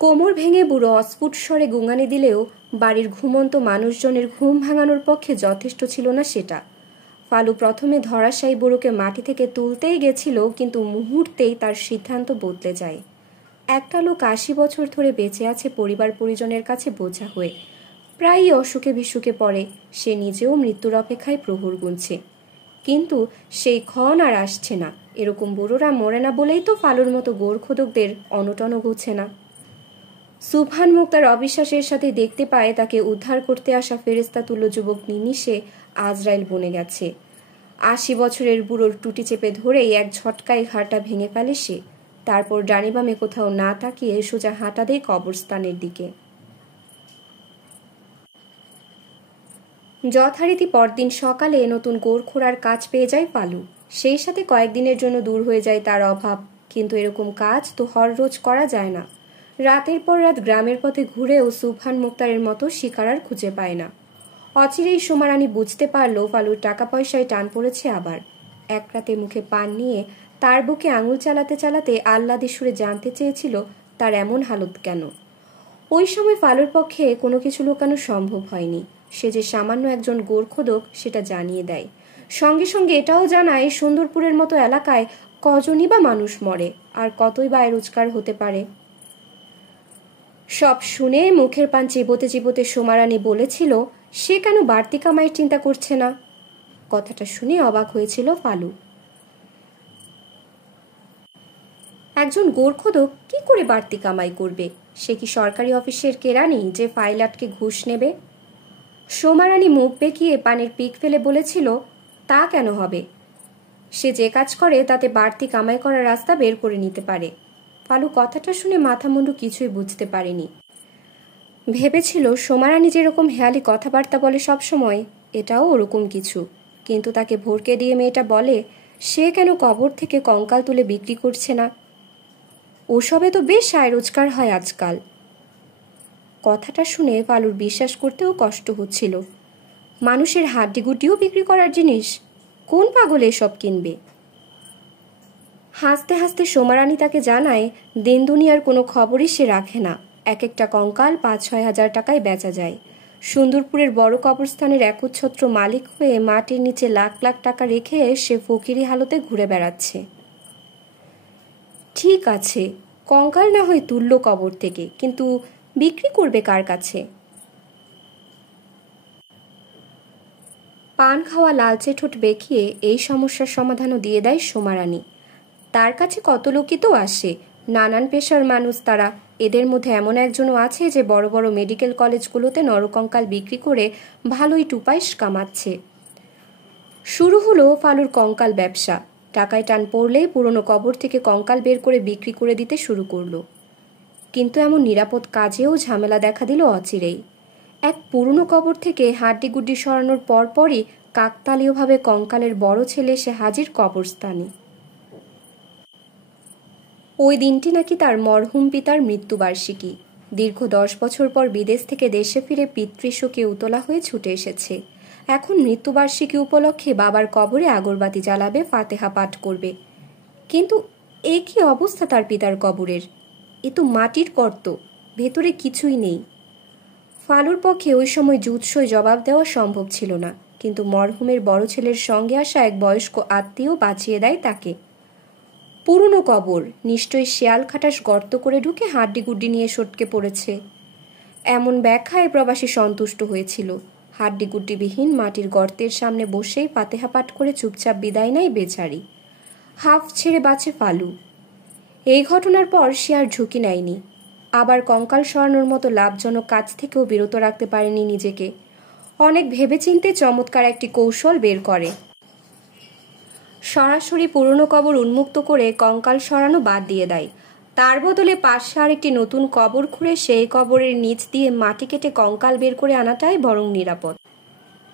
কোমর ভেঙে বুড়ো অস্ফুট স্বরে গুঙানি দিলেও বাড়ির ঘুমন্ত মানুষজনের ঘুম ভাঙানোর পক্ষে যথেষ্ট ছিল না সেটা। ফালু প্রথমে ধরাশায়ী বুড়োকে মাটি থেকে তুলতেই গেছিল, কিন্তু মুহূর্তেই তার সিদ্ধান্ত বদলে যায়। একটা লোক ৮০ বছর ধরে বেঁচে আছে পরিবার পরিজনের কাছে বোঝা হয়ে, প্রায়ই অসুখে বিসুখে পড়ে। সে নিজেও মৃত্যুর অপেক্ষায় প্রহর গুনছে, কিন্তু সেই ক্ষণ আর আসছে না। এরকম বুড়োরা মরে না বলেই তো ফালুর মতো গোরখোদকদের অনটন ঘুরছে না। সুবহান মুক্তার অবিশ্বাসের সাথে দেখতে পায় তাকে উদ্ধার করতে আসা ফেরেস্তা তুল্য যুবক নিমিষে আজরাইল বনে গেছে। ৮০ বছরের বুড়োর টুটি চেপে ধরেই এক ঝটকায় ঘাড়টা ভেঙে ফেলে সে। তারপর ডানি বামে কোথাও না তাকিয়ে সোজা হাঁটা দেয় কবরস্থানের দিকে। যথারীতি পরদিন সকালে নতুন গোরখোরার কাজ পেয়ে যায় ফালু। সেই সাথে কয়েকদিনের জন্য দূর হয়ে যায় তার অভাব। কিন্তু এরকম কাজ তো হর রোজ করা যায় না। রাতের পর রাত গ্রামের পথে ঘুরেও সুবহান মুক্তারের মতো শিকার আর খুঁজে পায় না। অচিরেই সোমারানী বুঝতে পারল ফালুর টাকা পয়সায় টান পড়েছে আবার। এক রাতে মুখে পান নিয়ে তার বুকে আঙুল চালাতে চালাতে আহ্লাদে সুরে জানতে চেয়েছিল তার এমন হালত কেন। ওই সময় ফালুর পক্ষে কোনো কিছু লুকানো সম্ভব হয়নি। সে যে সামান্য একজন গোরখোদক সেটা জানিয়ে দেয়। সঙ্গে সঙ্গে এটাও জানায় সুন্দরপুরের মতো এলাকায় কজনই বা মানুষ মরে, আর কতই বা রোজগার হতে পারে। সব শুনে মুখের পান চিবোতে চিবোতে সোমারানী বলেছিল সে কেন বাড়তি কামাইয়ের চিন্তা করছে না। কথাটা শুনে অবাক হয়েছিল ফালু। একজন গোরখোদক কি করে বাড়তি কামাই করবে? সে কি সরকারি অফিসের কেরানি যে ফাইল আটকে ঘুষ নেবে? সোমারানী মুখ বেঁকিয়ে পানির পিক ফেলে বলেছিল তা কেন হবে? সে যে কাজ করে তাতে বাড়তি কামাই করার রাস্তা বের করে নিতে পারে। ফালু কথাটা শুনে মাথা মুন্ডু কিছুই বুঝতে পারেনি। ভেবেছিল সোমারানী যেরকম হেয়ালি কথাবার্তা বলে সবসময়, এটাও ওরকম কিছু। কিন্তু তাকে ভরকে দিয়ে মেয়েটা বলে সে কেন কবর থেকে কঙ্কাল তুলে বিক্রি করছে না। ওসবে তো বেশ আয় রোজগার হয় আজকাল। কথাটা শুনে ফালুর বিশ্বাস করতেও কষ্ট হচ্ছিল। মানুষের হাড্ডিগুটিও বিক্রি করার জিনিস? কোন পাগল এসব কিনবে? হাসতে হাসতে সোমারানী তাকে জানায় দিন দুনিয়ার কোনো খবরই সে রাখে না। এক একটা কঙ্কাল ৫-৬ হাজার টাকায় বেচা যায়। সুন্দরপুরের বড় কবরস্থানের একচ্ছত্র মালিক হয়ে মাটির নিচে লাখ লাখ টাকা রেখে সে ফকিরি হালতে ঘুরে বেড়াচ্ছে। ঠিক আছে, কঙ্কাল না হয় তুলল কবর থেকে, কিন্তু বিক্রি করবে কার কাছে? পান খাওয়া লালচে ঠোঁট বেঁকিয়ে এই সমস্যার সমাধানও দিয়ে দেয় সোমারানী। তার কাছে কত লোকই তো আসে, নানান পেশার মানুষ তারা। এদের মধ্যে এমন একজনও আছে যে বড় বড় মেডিকেল কলেজগুলোতে নরকঙ্কাল বিক্রি করে ভালোই টুপাইশ কামাচ্ছে। শুরু হলো ফালুর কঙ্কাল ব্যবসা। টাকায় টান পড়লেই পুরনো কবর থেকে কঙ্কাল বের করে বিক্রি করে দিতে শুরু করলো। কিন্তু এমন নিরাপদ কাজেও ঝামেলা দেখা দিল অচিরেই। এক পুরনো কবর থেকে হাড্ডিগুড্ডি সরানোর পরপরই কাকতালীয়ভাবে কঙ্কালের বড় ছেলে এসে হাজির কবরস্থানে। ওই দিনটি নাকি তার মরহুম পিতার মৃত্যুবার্ষিকী। দীর্ঘ ১০ বছর পর বিদেশ থেকে দেশে ফিরে পিতৃশোকে উতলা হয়ে ছুটে এসেছে। এখন মৃত্যুবার্ষিকী উপলক্ষে বাবার কবরে আগরবাতি জ্বালাবে, ফাতেহা পাঠ করবে। কিন্তু এ কি অবস্থা তার পিতার কবরের! এ তো মাটির গর্ত, ভেতরে কিছুই নেই। ফালুর পক্ষে ওই সময় জুৎসই জবাব দেওয়া সম্ভব ছিল না, কিন্তু মরহুমের বড় ছেলের সঙ্গে আসা এক বয়স্ক আত্মীয় বাঁচিয়ে দেয় তাকে। পুরনো কবর, নিশ্চয়ই শেয়াল খাটাস গর্ত করে ঢুকে হাড্ডিগুড্ডি নিয়ে সটকে পড়েছে। এমন ব্যাখ্যায় প্রবাসী সন্তুষ্ট হয়েছিল। হাড্ডিগুড্ডিবিহীন মাটির গর্তের সামনে বসেই ফাতেহা পাঠ করে চুপচাপ বিদায় নেয় বেচারি। হাফ ছেড়ে বাঁচে ফালু। এই ঘটনার পর সে আর ঝুঁকি নেয়নি। আবার কঙ্কাল সরানোর মতো লাভজনক কাজ থেকেও বিরত রাখতে পারেনি নিজেকে। অনেক ভেবেচিন্তে চমৎকার একটি কৌশল বের করে। সরাসরি পুরনো কবর উন্মুক্ত করে কঙ্কাল সরানো বাদ দিয়ে দেয়। তার বদলে পাশে আরেকটি নতুন কবর খুঁড়ে সেই কবরের নিচ দিয়ে মাটি কেটে কঙ্কাল বের করে আনাটাই বরং নিরাপদ।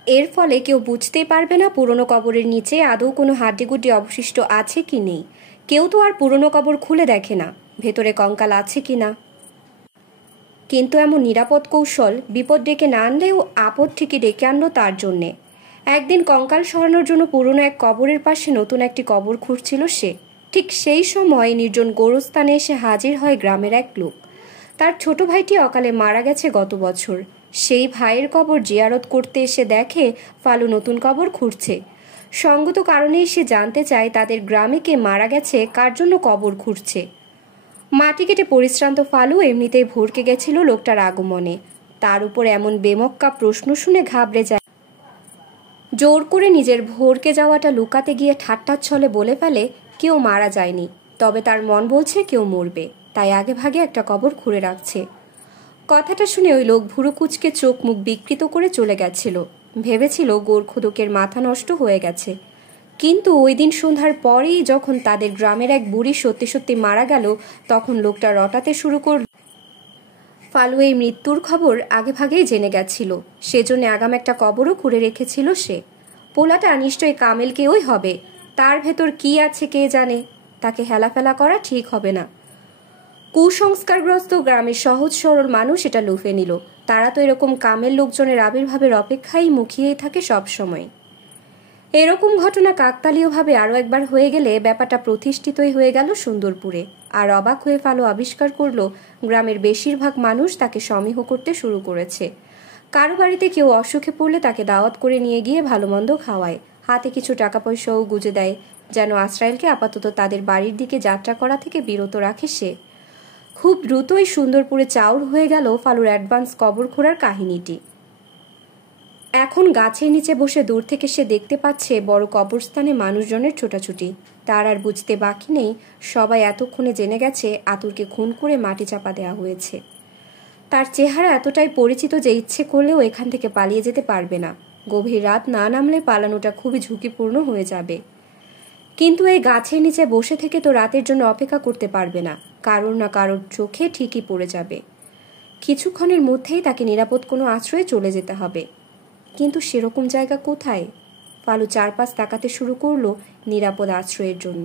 এর ফলে কেউ বুঝতেই পারবে না পুরনো কবরের নিচে আদৌ কোনো হাড্ডিগুড্ডি অবশিষ্ট আছে কি নেই। কেউ তো আর পুরনো কবর খুলে দেখে না ভেতরে কঙ্কাল আছে কি না। কিন্তু এমন নিরাপদ কৌশল বিপদ ডেকে না আনলেও আপদ ঠিকই ডেকে আনলো তার জন্যে। একদিন কঙ্কাল সরানোর জন্য পুরনো এক কবরের পাশে নতুন একটি কবর খুঁড়ছিল সে। ঠিক সেই সময় নির্জন গোরস্থানে এসে হাজির হয় গ্রামের এক লোক। তার ছোট ভাইটি অকালে মারা গেছে গত বছর। সেই ভাইয়ের কবর জিয়ারত করতে এসে দেখে ফালু নতুন কবর খুঁড়ছে। সঙ্গত কারণেই সে জানতে চায় তাদের গ্রামে কে মারা গেছে, কার জন্য কবর খুঁড়ছে। মাটি কেটে পরিশ্রান্ত ফালু এমনিতেই ভরকে গেছিল লোকটার আগমনে। তার উপর এমন বেমক্কা প্রশ্ন শুনে ঘাবড়ে যায়। জোর করে নিজের ভরকে যাওয়াটা লুকাতে গিয়ে ঠাট্টার ছলে বলে ফেলে কেউ মারা যায়নি, তবে তার মন বলছে কেউ মরবে, তাই আগে ভাগে একটা কবর খুঁড়ে রাখছে। কথাটা শুনে ওই লোক ভুরু কুচকে চোখ মুখ বিকৃত করে চলে গেছিল। ভেবেছিল গোরখোদকের মাথা নষ্ট হয়ে গেছে। কিন্তু ওই দিন সন্ধ্যার পরেই যখন তাদের গ্রামের এক বুড়ি সত্যি সত্যি মারা গেল, তখন লোকটা রটাতে শুরু করল ফালু এই মৃত্যুর খবর আগে ভাগেই জেনে গেছিল, সেজন্য আগাম একটা কবরও খুঁড়ে রেখেছিল সে। পোলাটা নিশ্চয়ই কামেল কেউই হবে, তার ভেতর কি আছে কে জানে। তাকে হেলাফেলা করা ঠিক হবে না। কুসংস্কারগ্রস্ত গ্রামের সহজ সরল মানুষ এটা লুফে নিল। তারা তো এরকম কামেল লোকজনের আবির্ভাবের অপেক্ষায় মুখিয়েই থাকে সব সময়। এরকম ঘটনা কাকতালীয়ভাবে আরও একবার হয়ে গেলে ব্যাপারটা প্রতিষ্ঠিতই হয়ে গেল সুন্দরপুরে। আর অবাক হয়ে ফালু আবিষ্কার করল গ্রামের বেশিরভাগ মানুষ তাকে সমীহ করতে শুরু করেছে। কারো বাড়িতে কেউ অসুখে পড়লে তাকে দাওয়াত করে নিয়ে গিয়ে ভালো মন্দ খাওয়ায়, হাতে কিছু টাকা পয়সাও গুজে দেয়, যেন আজরাইলকে আপাতত তাদের বাড়ির দিকে যাত্রা করা থেকে বিরত রাখে সে। খুব দ্রুতই সুন্দরপুরে চাউর হয়ে গেল ফালুর অ্যাডভান্স কবর খোঁড়ার কাহিনীটি। এখন গাছের নিচে বসে দূর থেকে সে দেখতে পাচ্ছে বড় কবরস্থানে মানুষজনের ছোটাছুটি। তার আর বুঝতে বাকি নেই সবাই এতক্ষণে জেনে গেছে আতুরকে খুন করে মাটি চাপা দেওয়া হয়েছে। তার চেহারা এতটাই পরিচিত যে ইচ্ছে করলেও এখান থেকে পালিয়ে যেতে পারবে না। গভীর রাত না নামলে পালানোটা খুবই ঝুঁকিপূর্ণ হয়ে যাবে। কিন্তু এই গাছের নিচে বসে থেকে তো রাতের জন্য অপেক্ষা করতে পারবে না, কারোর না কারোর চোখে ঠিকই পড়ে যাবে। কিছুক্ষণের মধ্যেই তাকে নিরাপদ কোনো আশ্রয়ে চলে যেতে হবে। কিন্তু সেরকম জায়গা কোথায়? ফালু চারপাশ তাকাতে শুরু করলো নিরাপদ আশ্রয়ের জন্য।